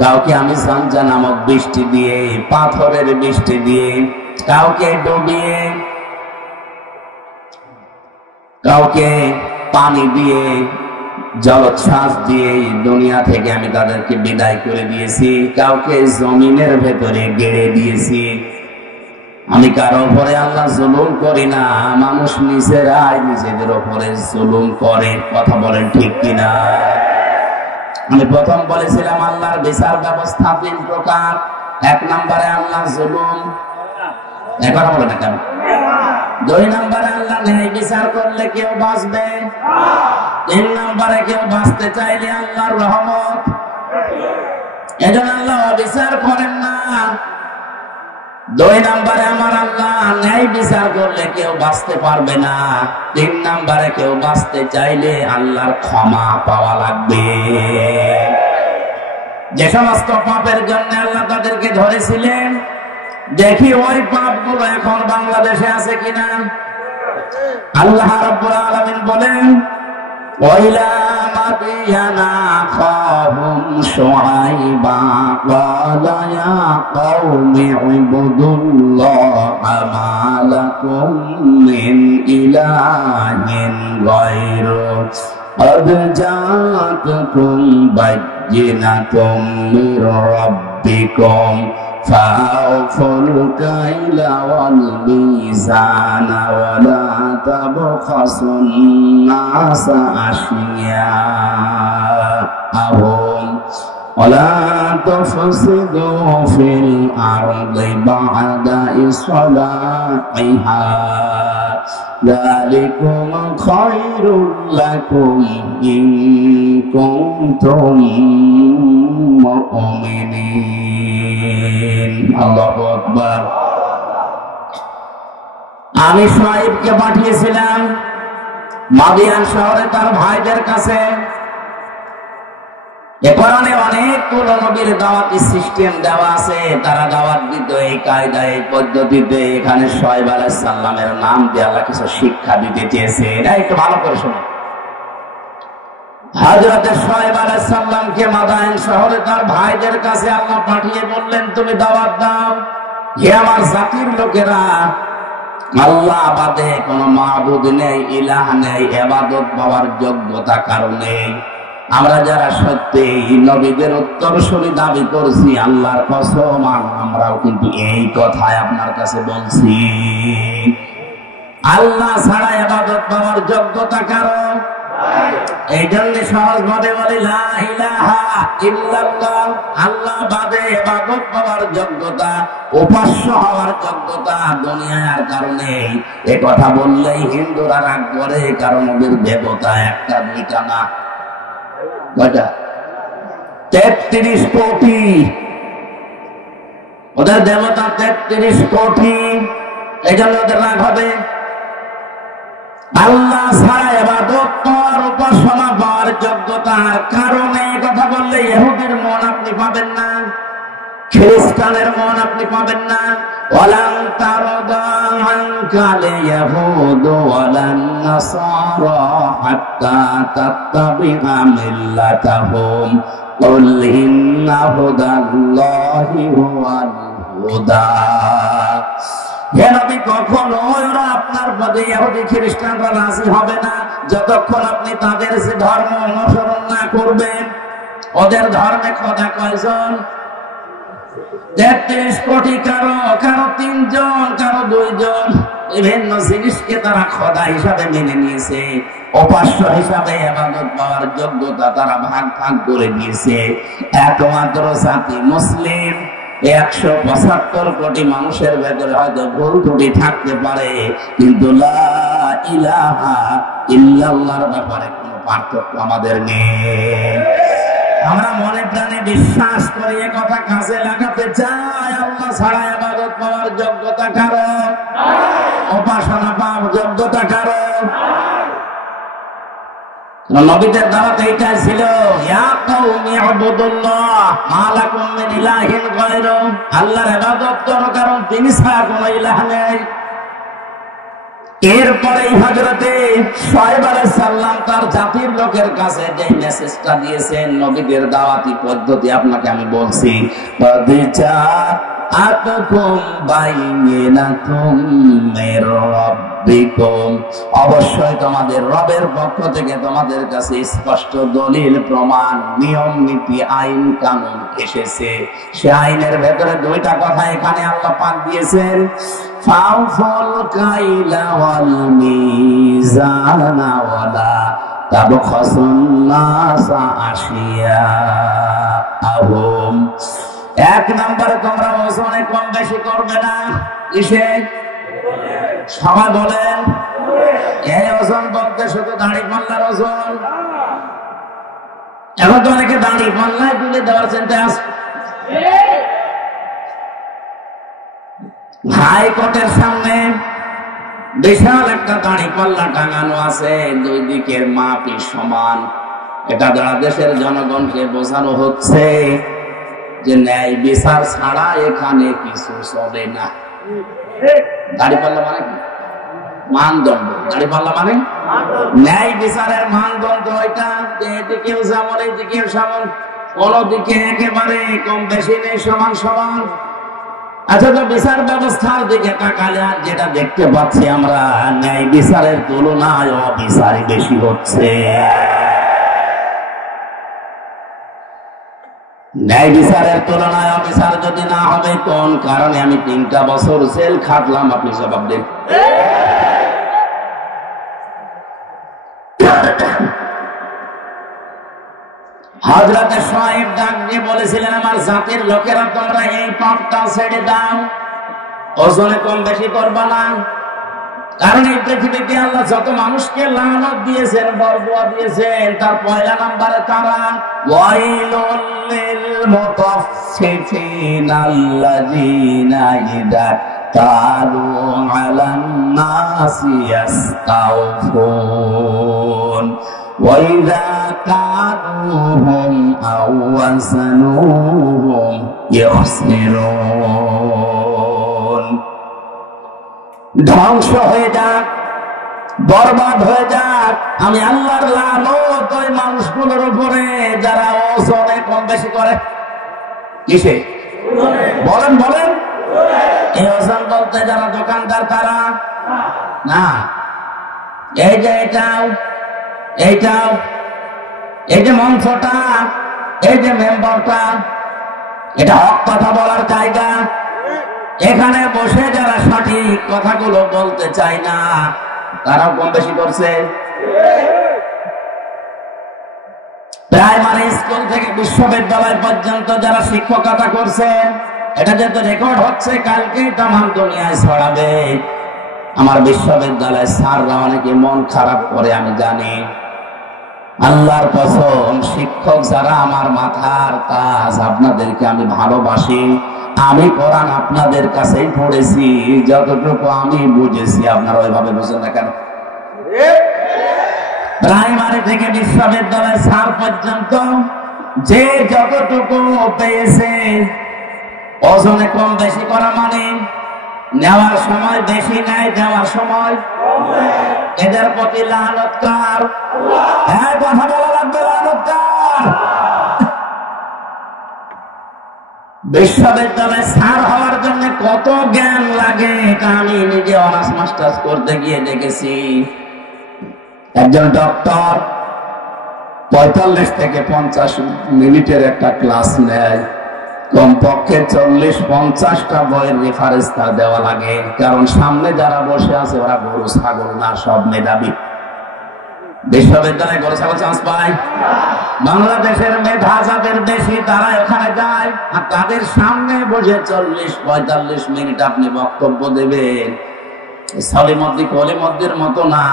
কাউকে আমি সানজা নামক বৃষ্টি দিয়ে, পাথরের বৃষ্টি দিয়ে, কাউকে ডুবিয়ে, কাউকে পানি দিয়ে, জলোচ্ছ্বাস দিয়ে দুনিয়া থেকে আমি তাদেরকে বিদায় করে দিয়েছি। কাউকে জমিনের ভেতরে গেড়ে দিয়েছি। আমি কারো উপরে আল্লাহ জুলুম করি না, মানুষ নিজেরাই নিজেদের উপরে জুলুম করে। কথা বলেন ঠিক কিনা? আমি প্রথম বলেছিলাম আল্লাহর বিচার ব্যবস্থা 3 প্রকার। 1 নম্বরে আল্লাহ জুলুম, কথা বলে না কেন? 2 নম্বরে আল্লাহ ন্যায় বিচার করলে কেউ বাঁচবে। 3 নম্বরে কেউ বাঁচতে চাইলে আল্লাহর রহমত। এজন্য আল্লাহ বিচার করেন না। 2 নম্বরে আমার আল্লাহ ন্যায় বিচার করলে কেউ বাঁচতে পারবে না। 3 নম্বরে কেউ বাঁচতে চাইলে আল্লাহর ক্ষমা পাওয়া লাগবে। যে সমস্ত পাপের জন্য আল্লাহ তাদেরকে ধরেছিলেন, দেখি ওই পাপগুলো এখন বাংলাদেশে আছে কিনা। আল্লাহ রাব্বুল আলামিন বলেন, ওয়াইলা মাদিয়ানা আখাহুম শুআইবা ক্বালা ইয়া কওমি ইবুদুল্লাহা মা লাকুম মিন ইলাহিন গায়রু قد جاءتكم بينة من ربكم فأوفوا الكيل والميزان ولا تبخسوا الناس أشياءهم ولا تفسدوا في الأرض بعد إصلاحها ذلكم خير لكم إن كنتم مؤمنين الله أكبر। আমি শুআইবকে পাঠিয়েছিলাম মাদিয়ান শহরে তার ভাইদের কাছে। কোরআনে অনেকগুলো নবীর দাওয়াতি সিস্টেম দেওয়া আছে। তারা দাওয়াত দিত এই কায়দায়, এই পদ্ধতিতে। এখানে শুআইব আলাইহিস সালামের নাম দিয়ে আল্লাহ কিছু শিক্ষা দিতে চেয়েছে। এটা একটু ভালো করে শুনুন। হযরত শুআইব আলাইহিস সালামকে মাদায়েন শহরে তার ভাইদের কাছে আল্লাহ পাঠিয়ে বললেন, তুমি দাওয়াত দাও, হে আমার জাতির লোকেরা, আল্লাহ বাদে কোনো মাবুদ নেই, ইলাহ নেই, ইবাদত পাওয়ার যোগ্যতা কারো নেই। আমরা যারা সত্যি নবীদের উত্তরসূরি দাবি করছি, আল্লাহর কসম আমরাও কিন্তু এই কথাই আপনার কাছে বলছি। আল্লাহ ছাড়া ইবাদত পাওয়ার যোগ্যতা কারো। এই জন্য সহজ ভাবে বলি, লা ইলাহা ইল্লাল্লাহ, আল্লাহ বাদে ইবাদত পাওয়ার যোগ্যতা, উপাস্য হওয়ার যোগ্যতা দুনিয়ায় আর কারণে। এ কথা বললেই হিন্দুরা রাগ করে, কারণ ওদের দেবতা একটা দুইটা না, কয়টা? 33 কোটি। ওদের দেবতা 33 কোটি। এই জন্য ওদের রাগ হবে। আল্লাহ ছাড়া ইবাদত পাওয়ার, উপাসনা পাওয়ার যোগ্যতার কারণে কথা বললে ইহুদির মন আপনি পাবেন না, খ্রিস্টানের মন আপনি পাবেন না। ওয়ালান তারদা আনকাল ইয়াহুদু ওয়ালান নাসারা হাত্তা তাত্তাবিআ মিল্লাতাহুম কুল ইন্না হুদাল্লাহি হুয়াল হুদা। হে নবী, কখনো ওরা আপনার পদে ইহুদি খ্রিস্টানরা রাজি হবে না যতক্ষণ আপনি তাদের যে ধর্ম অনুসরণ না করবেন। ওদের ধর্মে খোদা কয়জন? 33 কোটি। কারো 3 জন, কারো 2 জন। বিভিন্ন জিনিসকে তারা খোদা হিসাবে মেনে নিয়েছে, উপাস্য হিসাবে ইবাদত পাওয়ার যোগ্যতা তারা ভাগ ভাগ করে দিয়েছে। একমাত্র জাতি মুসলিম। 175 কোটি মানুষের ভেতরে হয়তো ভুল ত্রুটি থাকতে পারে, কিন্তু লা ইলাহা ইল্লাল্লাহর ব্যাপারে কোনো পার্থক্য আমাদের নেই। আমরা মনে প্রাণে বিশ্বাস করি, এ কথা কাজে লাগাতে চাই। আল্লাহ ছাড়া ইবাদত পাওয়ার যোগ্যতা কারো, উপাসনা পাওয়ার যোগ্যতা কারো। নবীদের দাওয়াত এইটা ছিল, ইয়া কওমি ইবুদুল্লাহ মা লাকুম মিন ইলাহিন গায়রু, আল্লাহর ইবাদত করো কারণ তিনি ছাড়া কোনো ইলাহ নেই। এরপরে হযরতে শুআয়ব আলাইহিস সালাম তার জাতির লোকের কাছে যে মেসেজটা দিয়েছেন, নবীদের দাওয়াতি পদ্ধতি আপনাকে আমি বলছি, বাদিজা আতকুম বাইনাতুম মির রাব্বিকুম, অবশ্যই তোমাদের রবের পক্ষ থেকে তোমাদের কাছে স্পষ্ট দলিল প্রমাণ নিয়ম নীতি আইন কানুন এসেছে। সে আইনের ভেতরে দুইটা কথা এখানে আল্লাহ পাক দিয়েছেন, ফাউফুল কাইলা ওয়াল মিজানা ওয়ালা তাবখাসুন নাসা আশিয়াআহুম। এক নম্বরে তোমরা ওজনে কম বেশি করবে না। কিসে? সবাই বলেন। এই ওজন বলতে শুধু দাড়ি পাল্লার ওজন? এখন তো অনেকে দাড়ি পাল্লায় তুলে দেওয়ার চিন্তা আছে। হাইকোর্টের সামনে বিশাল একটা দাড়ি পাল্লা টাঙানো আছে, দুই দিকের মাপই সমান। এটা দ্বারা দেশের জনগণকে বোঝানো হচ্ছে যে ন্যায় বিচার ছাড়া এখানে কিছু চলে না। দাড়িপাল্লা মানে মানদণ্ড, দাড়িপাল্লা মানে ন্যায় বিচারের মানদণ্ড। ওইটা এদিকেও যেমন এইদিকেও সমান, কোন দিকে একেবারে কম বেশি নেই, সমান সমান। আচ্ছা, তো বিচার ব্যবস্থার দিকে তাকালে আর যেটা দেখতে পাচ্ছি আমরা, ন্যায় বিচারের তুলনায় অবিচারই বেশি হচ্ছে। ন্যায় বিচারের তুলনায় অবিচার যদি না হবে, কোন কারণে আমি 3টা বছর জেল খাটলাম, আপনি জবাব দেন। হযরতে শুআয়ব ডাক দিয়ে বলেছিলেন, আমার জাতির লোকেরা তোমরা এই পাপটা ছেড়ে দাও, ওজনে কম বেশি করবা না। কারণ এই পৃথিবীতে আল্লাহ যত মানুষকে লানত দিয়েছেন, বরদোয়া দিয়েছেন, তার পয়লা নম্বরে তারা ওয়াইলুল লিল মুতাফফিফিন আল্লাযীনা ইযা কালু আলান নাসি ইস্তাওফুন ওয়া ইযা কালুহুম আও ওয়াসানুহুম ইখসিরুন। ধ্বংস হয়ে যাক, বরবাদ হয়ে যাক, আমি আল্লাহর লানত ওই মানুষগুলোর উপরে যারা ওজনে কম বেশি করে। কিসে? বলেন বলেন। এই ওজন বলতে যারা দোকানদার তারা না, এই যে এইটাও এইটাও, এই যে মঞ্চটা, এই যে মেম্বারটা, এটা হক কথা বলার জায়গা। এখানে বসে যারা সঠিক কথাগুলো বলতে চায় না, তারাও কম বেশি করছে। প্রাইমারি স্কুল থেকে বিশ্ববিদ্যালয় পর্যন্ত যারা শিক্ষকতা করছেন, এটা যেহেতু রেকর্ড হচ্ছে, কালকেই তামাম দুনিয়ায় ছড়াবে। আমার বিশ্ববিদ্যালয়ের স্যাররা অনেকে মন খারাপ করে, আমি জানি। আল্লাহর কসম, শিক্ষক যারা আমার মাথার তাজ, আপনাদেরকে আমি ভালোবাসি। আমি কোরআন আপনাদের কাছেই পড়েছি, যতটুকু আমি বুঝেছি। আপনারা ওইভাবে বুঝেন না কেন? প্রাইমারি থেকে বিশ্ববিদ্যালয় স্যার পর্যন্ত যে যতটুকু পেয়েছে, ওজনে কম বেশি করা মানে নেওয়ার সময় বেশি নেয়, দেওয়ার সময় এদের প্রতি লানত কার? হ্যাঁ, কথা বলা লাগবে, লানত কার? বিশ্ববিদ্যালয়ে স্যার হওয়ার জন্য কত জ্ঞান লাগে, এটা আমি নিজে অনার্স মাস্টার্স করতে গিয়ে দেখেছি। একজন ডক্টর 45 থেকে 50 মিনিটের একটা ক্লাস নেয়, কমপক্ষে 40-50টা বইয়ের রেফারেন্স তার দেওয়া লাগে। কারণ সামনে যারা বসে আছে ওরা গরু ছাগল না, সব মেধাবী। বিশ্ববিদ্যালয়ে গরু ছাগল চান্স পায়? বাংলাদেশের মেধা যাদের বেশি তারা ওখানে যায়, আর তাদের সামনে বসে 40-45 মিনিট আপনি বক্তব্য দেবেন। সলিমদ্দি কলিমদ্দির মতো না,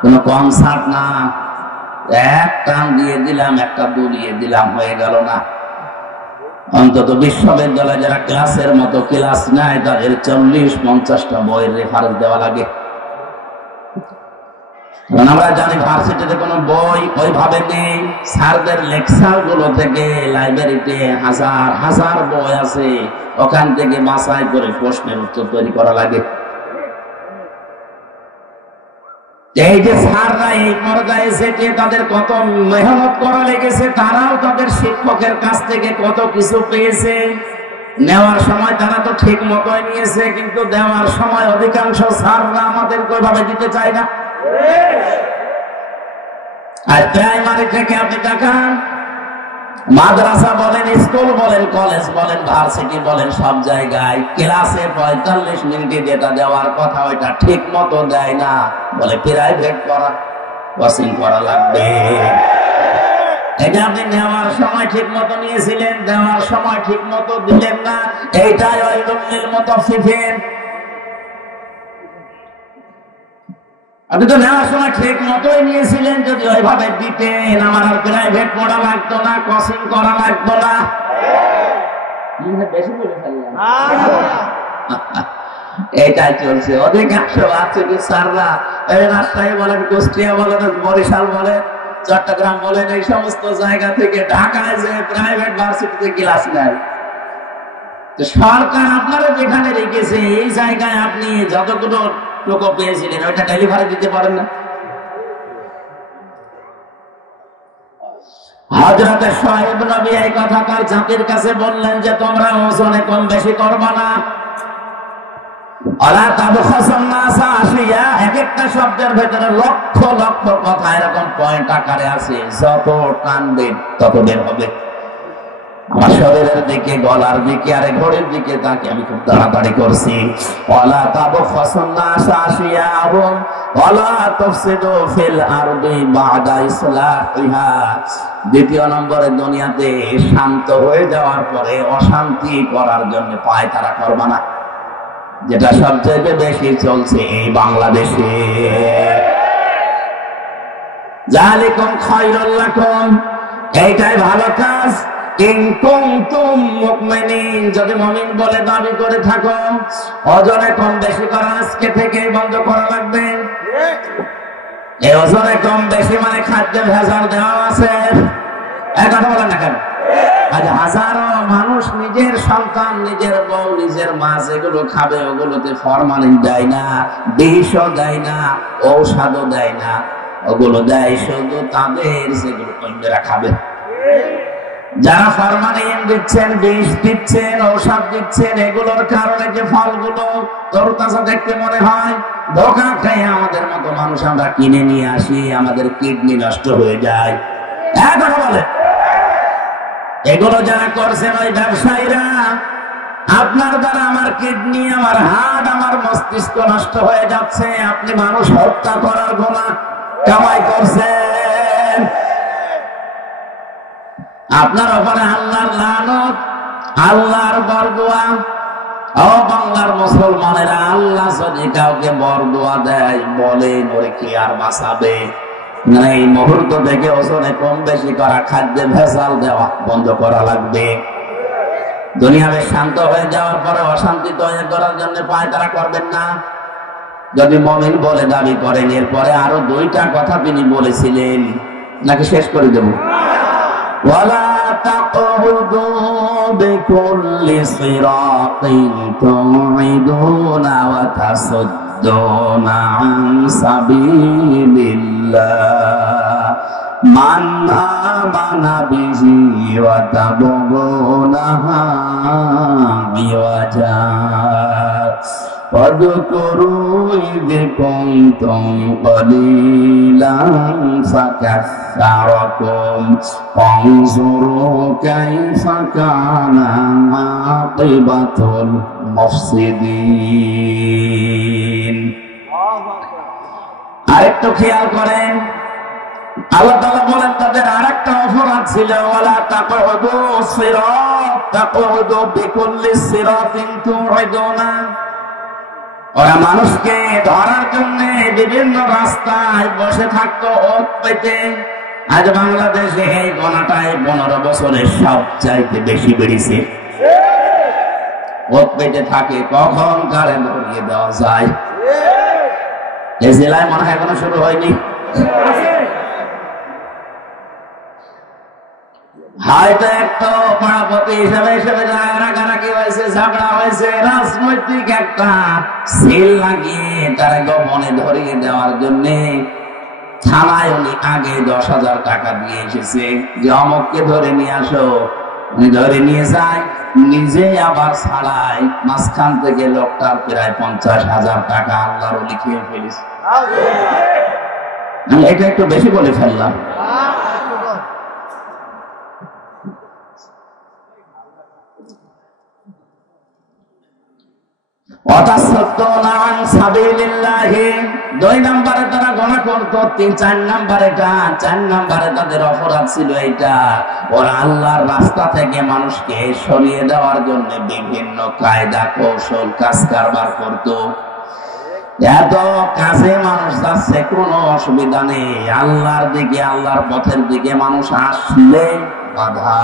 কোন কনসার্ট না, এক টান দিয়ে দিলাম, একটা দুলিয়ে দিলাম, হয়ে গেল না। অন্তত বিশ্ববিদ্যালয়ে যারা ক্লাসের মতো ক্লাস নেয়, তাদের 40-50টা বইয়ের রেফারেন্স দেওয়া লাগে। আমরা জানি ভার্সিটিতে কোনো বই ওইভাবে নেই, স্যারদের লেকচার গুলো থেকে লাইব্রেরিতে হাজার হাজার বই আছে, ওখান থেকে বাছাই করে প্রশ্নের উত্তর তৈরি করা লাগে। এই যে স্যাররা এই পর্যায়ে এসেছে, তাদের কত মেহনত করা লেগেছে, তারাও তাদের শিক্ষকের কাছ থেকে কত কিছু পেয়েছে। নেওয়ার সময় তারা তো ঠিক মতোই নিয়েছে, কিন্তু দেওয়ার সময় অধিকাংশ স্যাররা আমাদের ওইভাবে দিতে চায় না। আর প্রাইমারি থেকে আপনি দেখান, মাদ্রাসা বলেন, স্কুল বলেন, কলেজ বলেন, ভার্সিটি বলেন, সব জায়গায় ক্লাসে 45 মিনিটে যেটা দেওয়ার কথা ওইটা ঠিক মতো দেয় না, বলে প্রাইভেট করা, কোচিং করা লাগবে। এটা আপনি নেওয়ার সময় ঠিক মতো নিয়েছিলেন, দেওয়ার সময় ঠিক মতো দিলেন না, এইটাই ওয়াইলুল মুতাফফিফিন। আপনি তো নেওয়ার সময় ঠিক মতোই নিয়েছিলেন, যদি ওইভাবে দিতেন আমার আর প্রাইভেট পড়া লাগতো না, কোচিং করা লাগতো না। বেশি বলে ফেললাম। এইটাই চলছে অধিকাংশ ভার্সিটি স্যাররা, রাজশাহী বলেন, কুষ্টিয়া বলেন, বরিশাল বলেন, চট্টগ্রাম বলেন, এই সমস্ত জায়গা থেকে ঢাকায় যে প্রাইভেট ভার্সিটিতে ক্লাস নেয়। সরকার আপনারা যেখানে রেখেছে এই জায়গায় আপনি যতগুলো লোক পেয়েছিলেন ওইটা ডেলিভারি দিতে পারেন না। হযরত শোয়েব নবী এই কথা তার জাতির কাছে বললেন যে তোমরা ওজনে কম বেশি করবা না। আলা তাবখাসুন নাসা আশিয়া, এক একটা শব্দের ভেতরে লক্ষ লক্ষ কথা এরকম পয়েন্ট আকারে আছে, যত টানবে তত বের হবে। আমার শরীরের দিকে, গলার দিকে, আর ঘড়ির দিকে তাকে আমি খুব তাড়াতাড়ি করছি। ওয়ালা তাবখাসুন নাসা আশিয়াহুম ওয়ালা তুফসিদু ফিল আরদি বা'দা ইসলাহিহা। দ্বিতীয় নম্বরে, দুনিয়াতে শান্ত হয়ে যাওয়ার পরে অশান্তি করার জন্য পায়তারা করবা না, যেটা সবচেয়ে বেশি চলছে এই বাংলাদেশে। যালিকুম খায়রুল লাকুম, এইটাই ভালো কাজ। ইন কুনতুম মুমিনিন, যদি মুমিন বলে দাবি করে থাকো, ওজনে কম বেশি করা আজকে থেকেই বন্ধ করা লাগবে। এই ওজনে কম বেশি মানে খাদ্যে ভেজাল দেওয়া আছে, এটা বলেন না কেন? আজ হাজারো মানুষ নিজের সন্তান, নিজের বউ, নিজের মা যেগুলো খাবে ওগুলোতে ফরমালিন দেয় না, বিষও দেয় না, ঔষধও দেয় না, ওগুলো দেয় শুধু তাদের যেগুলো অন্যরা খাবে। যারা ফরমালিন দিচ্ছেন, বিষ দিচ্ছেন, ঔষধ দিচ্ছেন, এগুলোর কারণে যে ফলগুলো তরতাজা দেখতে মনে হয়, ধোঁকা খেয়ে আমাদের মতো মানুষ আমরা কিনে নিয়ে আসি, আমাদের কিডনি নষ্ট হয়ে যায়। এখন বলে এগুলো যারা করছেন ওই ব্যবসায়ীরা, আপনার দ্বারা আমার কিডনি, আমার হার্ট, আমার মস্তিষ্ক নষ্ট হয়ে যাচ্ছে। আপনি মানুষ হত্যা করার গুনাহ কামাই করছেন, আপনার ওপরে আল্লাহর লানত, আল্লাহর বরদোয়া। ও বাংলার মুসলমানেরা, আল্লাহ যদি কাউকে বরদোয়া দেয়, বলেন ওরে কি আর বাঁচাবে? না, এই মুহূর্ত থেকে ওজনে কম বেশি করা, খাদ্যে ভেজাল দেওয়া বন্ধ করা লাগবে। দুনিয়াতে শান্ত হয়ে যাওয়ার পরে অশান্তি তৈরি করার জন্য পায়তারা করবেন না। যদি মুমিন বলে দাবি করেন, এরপরে আরো 2টা কথা তিনি বলেছিলেন, নাকি শেষ করে দেব? ওয়ালা তাকউদু বিকুল্লি সিরাতিন তুইদুনা ওয়া তাসুদ্দুনা আন সাবিলিল্লাহ মান আমানা বিহি ওয়া তাবগুনাহা বিওয়াজা। واذكروا إذ كنتم قليلا فكثركم وانظروا كيف كان عاقبة المفسدين। আরেকটু খেয়াল করেন, আল্লাহ তাআলা বলেন তাদের আরেকটা অপরাধ ছিল, ওয়ালা তাকউদু সিরাত তাকউদু বিকুল্লি সিরাতিন তুইদুনা। ওরা মানুষকে ধরার জন্য বিভিন্ন রাস্তায় বসে থাকতো ওত পেতে। আজ বাংলাদেশে এই গোনাটায় 15 বছরে সবচাইতে বেশি বেড়েছে। ওত পেতে থাকে, কখন কারে ধরিয়ে দেওয়া যায়। এই জেলায় মনে হয় এখনো শুরু হয়নি। হয়তো একটু পাড়াপতি হিসাবে রাগারাগি হয়েছে, ঝগড়া হয়েছে, রাজনৈতিক একটা সিল লাগিয়ে তারা গোপনে ধরিয়ে দেওয়ার জন্য থানায় উনি আগে 10,000 টাকা দিয়ে এসেছে যে অমুককে ধরে নিয়ে আসো। উনি ধরে নিয়ে যায়, নিজে আবার ছাড়ায়, মাঝখান থেকে লোকটার প্রায় 50,000 টাকা আল্লাহর ওলি খেয়ে ফেলেছে। আমি এটা একটু বেশি বলে ফেললাম। দুই নম্বরে তারা গণা করতো, 3-4 নম্বরে তাদের অপরাধ ছিল এইটা, ওরা আল্লাহর রাস্তা থেকে মানুষকে সরিয়ে দেওয়ার জন্য বিভিন্ন কায়দা কৌশল কাজ কারবার করতো। এত কাছে মানুষ যাচ্ছে, কোনো অসুবিধা নেই, আল্লাহর দিকে, আল্লাহর পথের দিকে মানুষ আসলে বাধা।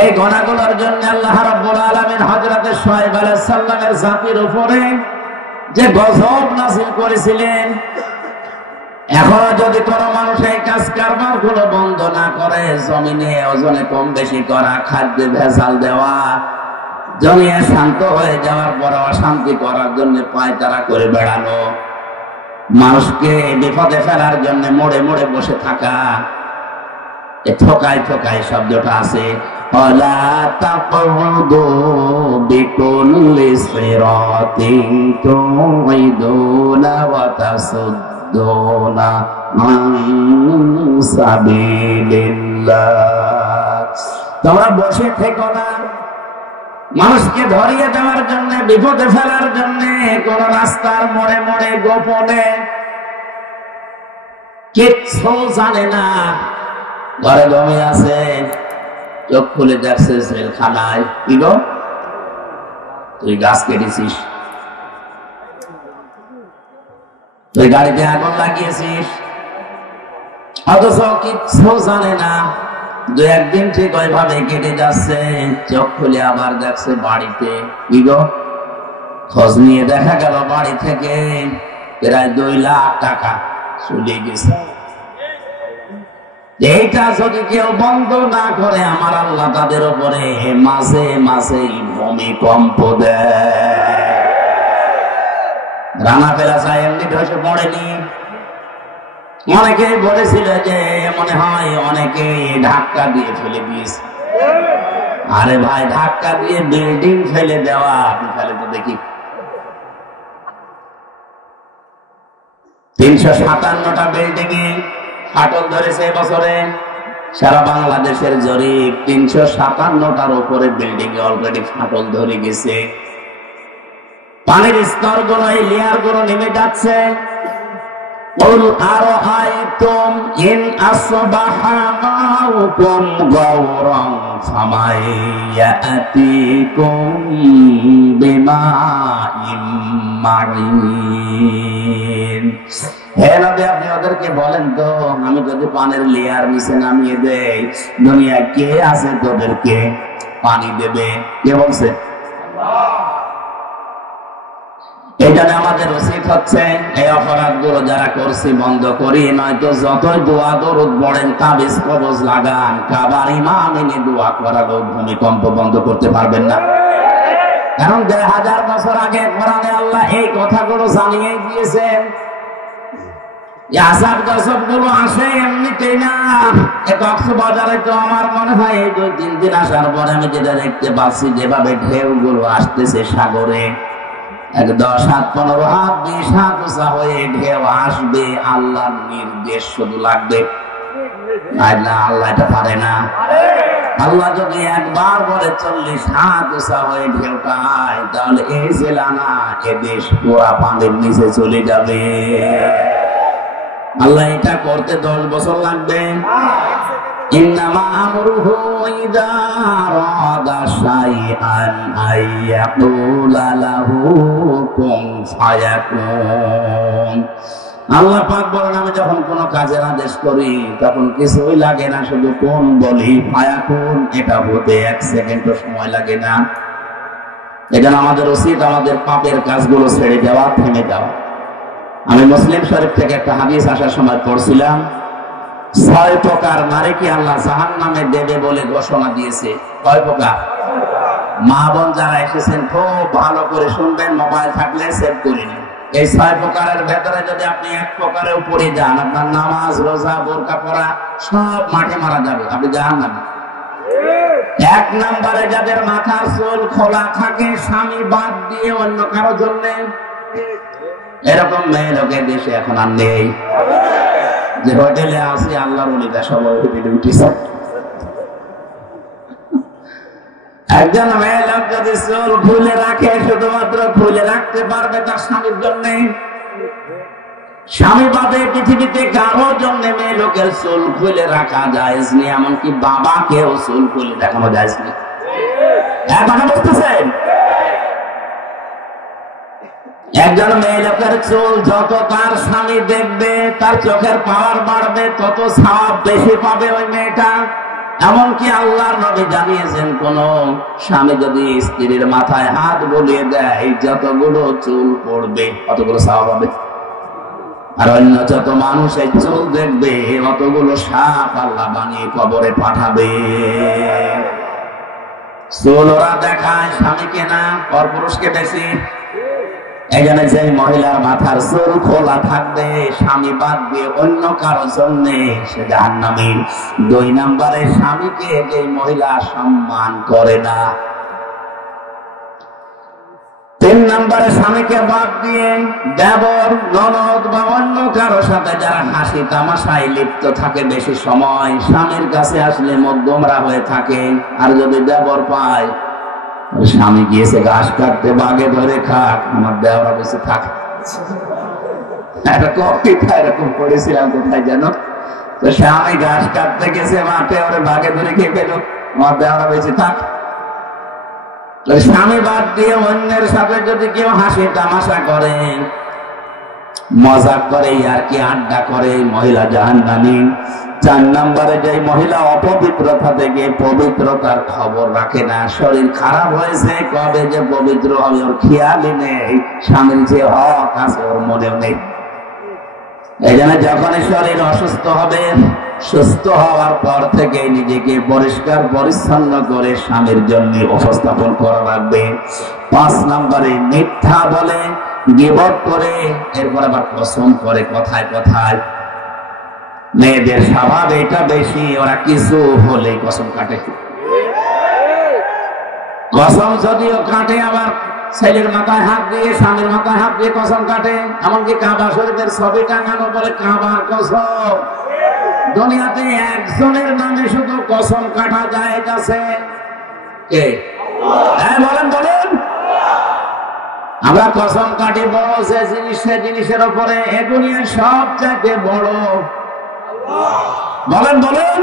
এই ঘটনাগুলোর জন্য আল্লাহ রাব্বুল আলামিন হযরত শুআয়ব আলাইহিস সালামের জাতির উপরে যে গজব নাযিল করেছিলেন, এখনো যদি কোনো মানুষ এই কাজ কারবার গুলো বন্ধ না করে, জমিনে ওজনে কম বেশি করা, খাদ্যে ভেজাল দেওয়া, জমিয়ে শান্ত হয়ে যাওয়ার পর অশান্তি করার জন্য পায়তারা করে বেড়ানো, মানুষকে বিপদে ফেলার জন্য মোড়ে মোড়ে বসে থাকা, ঠকাই ঠকাই শব্দটা আছে। ওয়ালা তাকউদু বিকুল্লি সিরাতিন তুইদুনা ওয়া তাসুদ্দুনা আন সাবিলিল্লাহ। তোমরা বসে থেকো না, মানুষকে ধরিয়ে দেওয়ার জন্য, বিপদে ফেলার জন্য কোন রাস্তার মোড়ে মোড়ে গোপনে, কিচ্ছু জানে না, ঘরে ঘুমিয়ে আছে, চোখ খুলে দেখছে জেলখানায়। কি গো, তুই গাছ কেটেছিস, তুই গাড়িতে আগুন লাগিয়েছিস, অথচ কিচ্ছু জানে না। 2-1 দিন ঠিক ওইভাবে কেটে যাচ্ছে, চোখ খুলে আবার দেখছে বাড়িতে। কি গো, খোঁজ নিয়ে দেখা গেল বাড়ি থেকে প্রায় 2 লাখ টাকা চলে গেছে। এইটা যদি কেউ বন্ধ না করে, আমার আল্লাহ তাদের উপরে মাঝে মাঝে ভূমিকম্প দেয়। রানা প্লাজা এমনি ধসে পড়েনি। অনেকেই বলেছিল যে মনে হয় অনেকে ধাক্কা দিয়ে ফেলে দিয়েছে। আরে ভাই, ধাক্কা দিয়ে বিল্ডিং ফেলে দেওয়া, আপনি ফেলে তো দেখি। 357টা বিল্ডিং এ ফাটল ধরেছে বছরে। সারা বাংলাদেশের জরিপ, 357টার উপরে বিল্ডিং এ অলরেডি ফাটল ধরে গেছে। পানির স্তর গুলো, এই লেয়ার গুলো নেমে যাচ্ছে। قل أرأيتم إن أصبح ماؤكم غورا فمن يأتيكم بماء معين। হে নবী, আপনি ওদেরকে বলেন তো, আমি যদি পানির লেয়ার নিচে নামিয়ে দেই, দুনিয়া কে আছে তোদেরকে পানি দেবে? কে বলছে? এই জন্য আমাদের উচিত হচ্ছে এই অপরাধগুলো যারা করছি বন্ধ করি, নয়তো যতই দোয়া দরুদ পড়েন, তাবিজ কবজ লাগান, কাবার ইমাম এনে দোয়া করালো, ভূমিকম্প বন্ধ করতে পারবেন না। কারণ 1000 বছর আগে কোরআনে আল্লাহ এই কথাগুলো জানিয়ে দিয়েছেন। আযাব গজব গুলো আসে এমনিতেই না। কক্সবাজারে তো আমার মনে হয় এই 2-3 দিন আসার পরে আমি যেটা দেখতে পাচ্ছি, যেভাবে ঢেউ গুলো আসতেছে সাগরে, 10 হাত 15 হাত 20 হাত উঁচা হয়ে ঢেউ আসবে, আল্লাহর নির্দেশ শুধু লাগবে। আল্লাহ এটা পারে না। আল্লাহ যদি একবার বলে 40 হাত উঁচা হয়ে ঢেউটা আয়, তাহলে এই জেলা না, এ দেশ পুরা পানির নিচে চলে যাবে। আল্লাহ এটা করতে 10 বছর লাগবে। ইন্নামা আমরুহু ইযা আরাদা শাইআন আইয়াকুলা লাহু কুন ফায়াকুন। আল্লাহ পাক বলেন, আমি যখন কোন কাজের আদেশ করি তখন কিছুই লাগে না, শুধু কোন বলি, ফায়াকুন, এটা হতে 1 সেকেন্ডও সময় লাগে না। এজন্য আমাদের উচিত আমাদের পাপের কাজগুলো ছেড়ে দেওয়া, থেমে দেওয়া। আমি মুসলিম শরীফ থেকে একটা হাদিস আসার সময় পড়ছিলাম, 6 প্রকার নারীকে আল্লাহ জাহান্নামে দেবে বলে ঘোষণা দিয়েছে। কয় প্রকার? মা বোন যারা এসেছেন খুব ভালো করে শুনবেন, মোবাইল থাকলে সেভ করে নিন। এই 6 প্রকারের ভেতরে যদি আপনি 1 প্রকারের উপরে যান, আপনার নামাজ, রোজা, বোরকা পরা সব মাঠে মারা যাবে, আপনি জাহান্নামে। 1 নম্বরে যাদের মাথার চুল খোলা থাকে স্বামী বাদ দিয়ে অন্য কারো জন্য, এরকম মেয়ে লোকের দেশে এখন আর নেই। যে হোটেলে আছে আল্লাহর ওলিরা সবাই হোটেলে উঠেছে। একজন মেয়ে লোক যদি চুল খুলে রাখে, শুধুমাত্র খুলে রাখতে পারবে তার স্বামীর জন্য। স্বামী বাদে পৃথিবীতে কারোর জন্য মেয়ে লোকের চুল খুলে রাখা জায়েজ নেই, এমনকি বাবাকেও চুল খুলে দেখানো জায়েজ নেই। এখন বুঝতেছেন? একজন মেয়ে লোকের চুল যত তার স্বামী দেখবে, তার চোখের পাওয়ার বাড়বে, তত সওয়াব বেশি পাবে ওই মেয়েটা। এমনকি আল্লাহর নবী জানিয়েছেন, কোন স্বামী যদি স্ত্রীর মাথায় হাত বুলিয়ে দেয়, যতগুলো চুল পড়বে অতগুলো সওয়াব হবে। আর অন্য যত মানুষ এই চুল দেখবে, অতগুলো সাপ আল্লাহ বানিয়ে কবরে পাঠাবে। চুল ওরা দেখায় স্বামীকে না, পরপুরুষকে বেশি। এখানে যে মহিলার মাথার চুল খোলা থাকবে স্বামী বাদ দিয়ে অন্য কারোর জন্য, সে জাহান্নামী। 2 নম্বরে স্বামীকে যে মহিলা সম্মান করে না। 3 নম্বরে স্বামীকে বাদ দিয়ে দেবর, ননদ বা অন্য কারো সাথে যারা হাসি তামাশায় লিপ্ত থাকে বেশি সময়, স্বামীর কাছে আসলে মধ্যমরা হয়ে থাকে। আর যদি দেবর পায়, স্বামী গিয়েছে ঘাস কাটতে, বাগে ধরে খাক, আমার দেওয়া বেশি থাক। এরকম করেছিলাম কোথায় যেন, তো স্বামী ঘাস কাটতে গেছে মাঠে, ওরে বাগে ধরে খেয়ে পেল, আমার দেওয়া বেশি থাক। স্বামী বাদ দিয়ে অন্যের সাথে যদি কেউ হাসি তামাশা করে, মজা করে, আর কি আড্ডা করে, মহিলা জাহান্নামী। 4 নম্বরে যে মহিলা অপবিত্রতা থেকে পবিত্রতার খবর রাখে না, শরীর খারাপ হয়েছে কবে যে পবিত্র হবে ওর খেয়ালই নেই, স্বামীর যে হক আছে ওর মনেও নেই। এই জন্য যখনই শরীর অসুস্থ হবে, সুস্থ হওয়ার পর থেকে নিজেকে পরিষ্কার পরিচ্ছন্ন করে স্বামীর জন্য উপস্থাপন করা লাগবে। 5 নম্বরে মিথ্যা বলে, গীবত করে, এরপর আবার কসম করে কথায় কথায়। মেয়েদের স্বভাব এটা বেশি, ওরা কিছু হলে কসম কাটে। কসম যদিও কাটে, আবার ছেলের মাথায় হাত দিয়ে, স্বামীর মাথায় হাত দিয়ে কসম কাটে। এমনকি কাবা শরীফের ছবি টাঙানো বলে কাবার কসম। দুনিয়াতে একজনের নামে শুধু কসম কাটা যায় আছে, কে? বলেন বলেন। আমরা কসম কাটি বড় যে জিনিস, সে জিনিসের উপরে, এ দুনিয়ার সবচাইতে বড়। বলেন বলেন।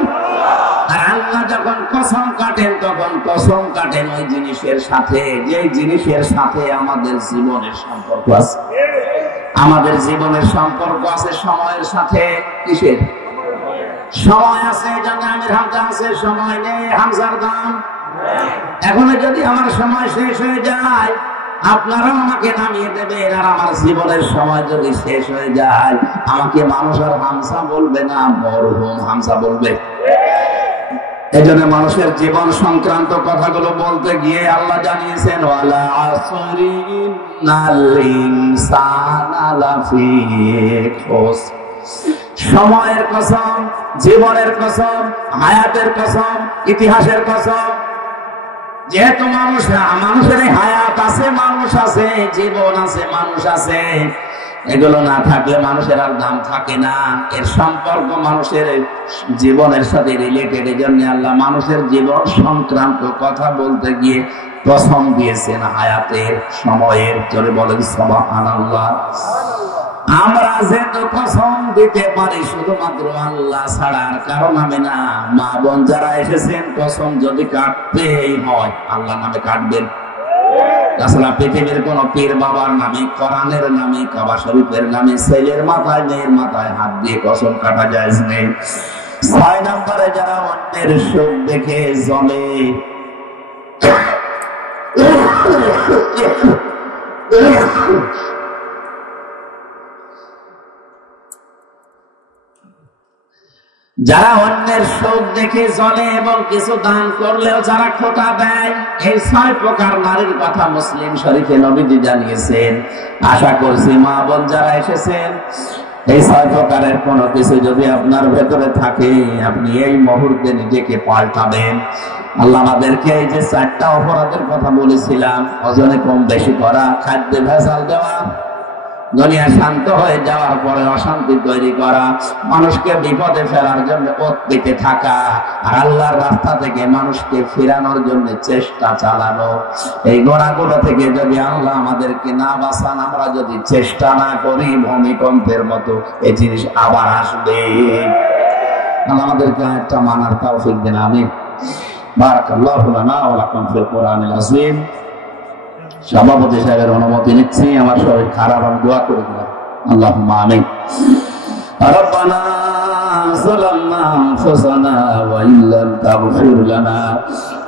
আর আল্লাহ যখন কসম কাটেন, তখন কসম কাটেন ওই জিনিসের সাথে, যে জিনিসের সাথে আমাদের জীবনের সম্পর্ক আছে। আমাদের জীবনের সম্পর্ক আছে সময়ের সাথে। কিসের সময় আছে? জন্য আমির হামজা আছে, সময় নেই হামজার দাম। এখন যদি আমার সময় শেষ হয়ে যায়, আপনারাও আমাকে নামিয়ে দেবেন। আর আমার জীবনের সময় যদি শেষ হয়ে যায়, আমাকে মানুষ আর হামসা বলবে না, মরহুম হামসা বলবে। এজন্য মানুষের জীবন সংক্রান্ত কথাগুলো বলতে গিয়ে আল্লাহ জানিয়েছেন, ওয়ালা আসরি ইন্নাল ইনসানা লাফি খুসর। সময়ের কসম, জীবনের কসম, হায়াতের কসম, ইতিহাসের কসম। যেহেতু মানুষের হায়াত আছে, মানুষ আছে, জীবন আছে, মানুষ আছে, এগুলো না থাকলে মানুষের আর দাম থাকে না। এর সম্পর্ক মানুষের জীবনের সাথে রিলেটেড। এই জন্য আল্লাহ মানুষের জীবন সংক্রান্ত কথা বলতে গিয়ে কসম দিয়েছেন হায়াতের, সময়ের। জোরে বলেন সুবহানাল্লাহ। আমরা যেহেতু কসম দিতে পারি শুধুমাত্র আল্লাহ ছাড়া আর কারো নামে না। মা বোন যারা এসেছেন, কসম যদি কাটতেই হয় আল্লাহ নামে কাটবেন। তাছাড়া পৃথিবীর কোন পীর বাবার নামে, কোরআনের নামে, কাবা শরীফের নামে ছেলের মাথায় মেয়ের মাথায় হাত দিয়ে কসম কাটা যায় নেই। 6 নম্বরে যারা অন্যের সুখ দেখে জ্বলে, যারা অন্যের শোক দেখে চলে এবং কিছু দান করলেও যারা খোটা দেয়, এই 6 প্রকার নারীর কথা মুসলিম শরীফে নবীজি জানিয়েছেন। আশা করছি মা বোন যারা এসেছেন, এই 6 প্রকারের কোনো কিছু যদি আপনার ভেতরে থাকে, আপনি এই মুহূর্তে নিজেকে পাল্টাবেন। আল্লাহ আমাদেরকে এই যে 4টা অপরাধের কথা বলেছিলাম, ওজনে কম বেশি করা, খাদ্যে ভেজাল দেওয়া, দুনিয়া শান্ত হয়ে যাওয়ার পরে অশান্তি তৈরি করা, মানুষকে বিপদে ফেলার জন্য পথ পেতে থাকা, আর আল্লাহর রাস্তা থেকে মানুষকে ফেরানোর জন্য চেষ্টা চালানো, এই গোনাগুলো থেকে যদি আল্লাহ আমাদেরকে না বাঁচান, আমরা যদি চেষ্টা না করি, ভূমিকম্পের মতো এই জিনিস আবার আসবে। আল্লাহ আমাদেরকে একটা মানার তৌফিক দেন, আমিন। বারাকাল্লাহু লানা ওয়া লাকুম ফিল কুরআনিল আযীম। সভাপতি সাহেবের অনুমতি নিচ্ছি, আমার শরীর খারাপ, আমি দোয়া করে দিলাম। আল্লাহুম্মা আমিন। রব্বানা যালামনা আনফুসানা ওয়া ইল্লাম তাগফির লানা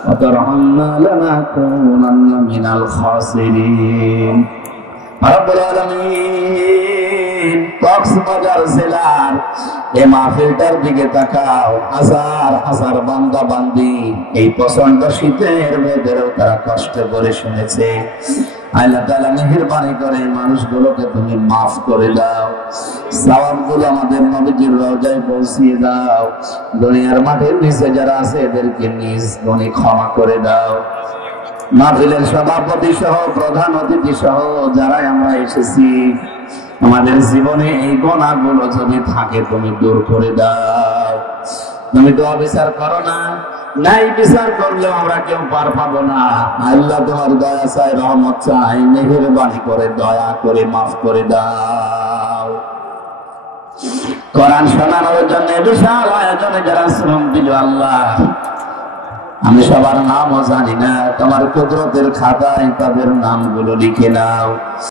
ওয়া তারহামনা লানাকুনান্না মিনাল খাসিরিন। রব্বুল আলামিন, কক্সবাজার জেলার এই মাহফিলটার দিকে তাকাও। হাজার হাজার বান্দা বান্দি এই প্রচন্ড শীতের ভেতরেও তারা কষ্ট করে শুনেছে। আল্লাহ তাআলা মেহেরবানি করে মানুষগুলোকে তুমি মাফ করে দাও, সওয়াবগুলো আমাদের নবীজির রওজায় পৌঁছিয়ে দাও। দুনিয়ার মাটির নিচে যারা আছে এদেরকে নিজ গুণে ক্ষমা করে দাও। মাহফিলের সভাপতি সহ প্রধান অতিথি সহ যারাই আমরা এসেছি, আমাদের জীবনে এই গুনাহগুলো যদি থাকে তুমি দূর করে দাও। তুমি তো বিচার করো না, নাই বিচার করলেও আমরা কেউ পার পাবো না। আল্লাহ তোমার দয়া চাই, রহমত চাই, মেহেরবানি করে দয়া করে মাফ করে দাও। কোরআন শোনানোর জন্য বিশাল আয়োজনে যারা শ্রম দিল, আল্লাহ আমি সবার নামও জানি না, তোমার কুদরতের খাতায় তাদের নামগুলো লিখে নাও।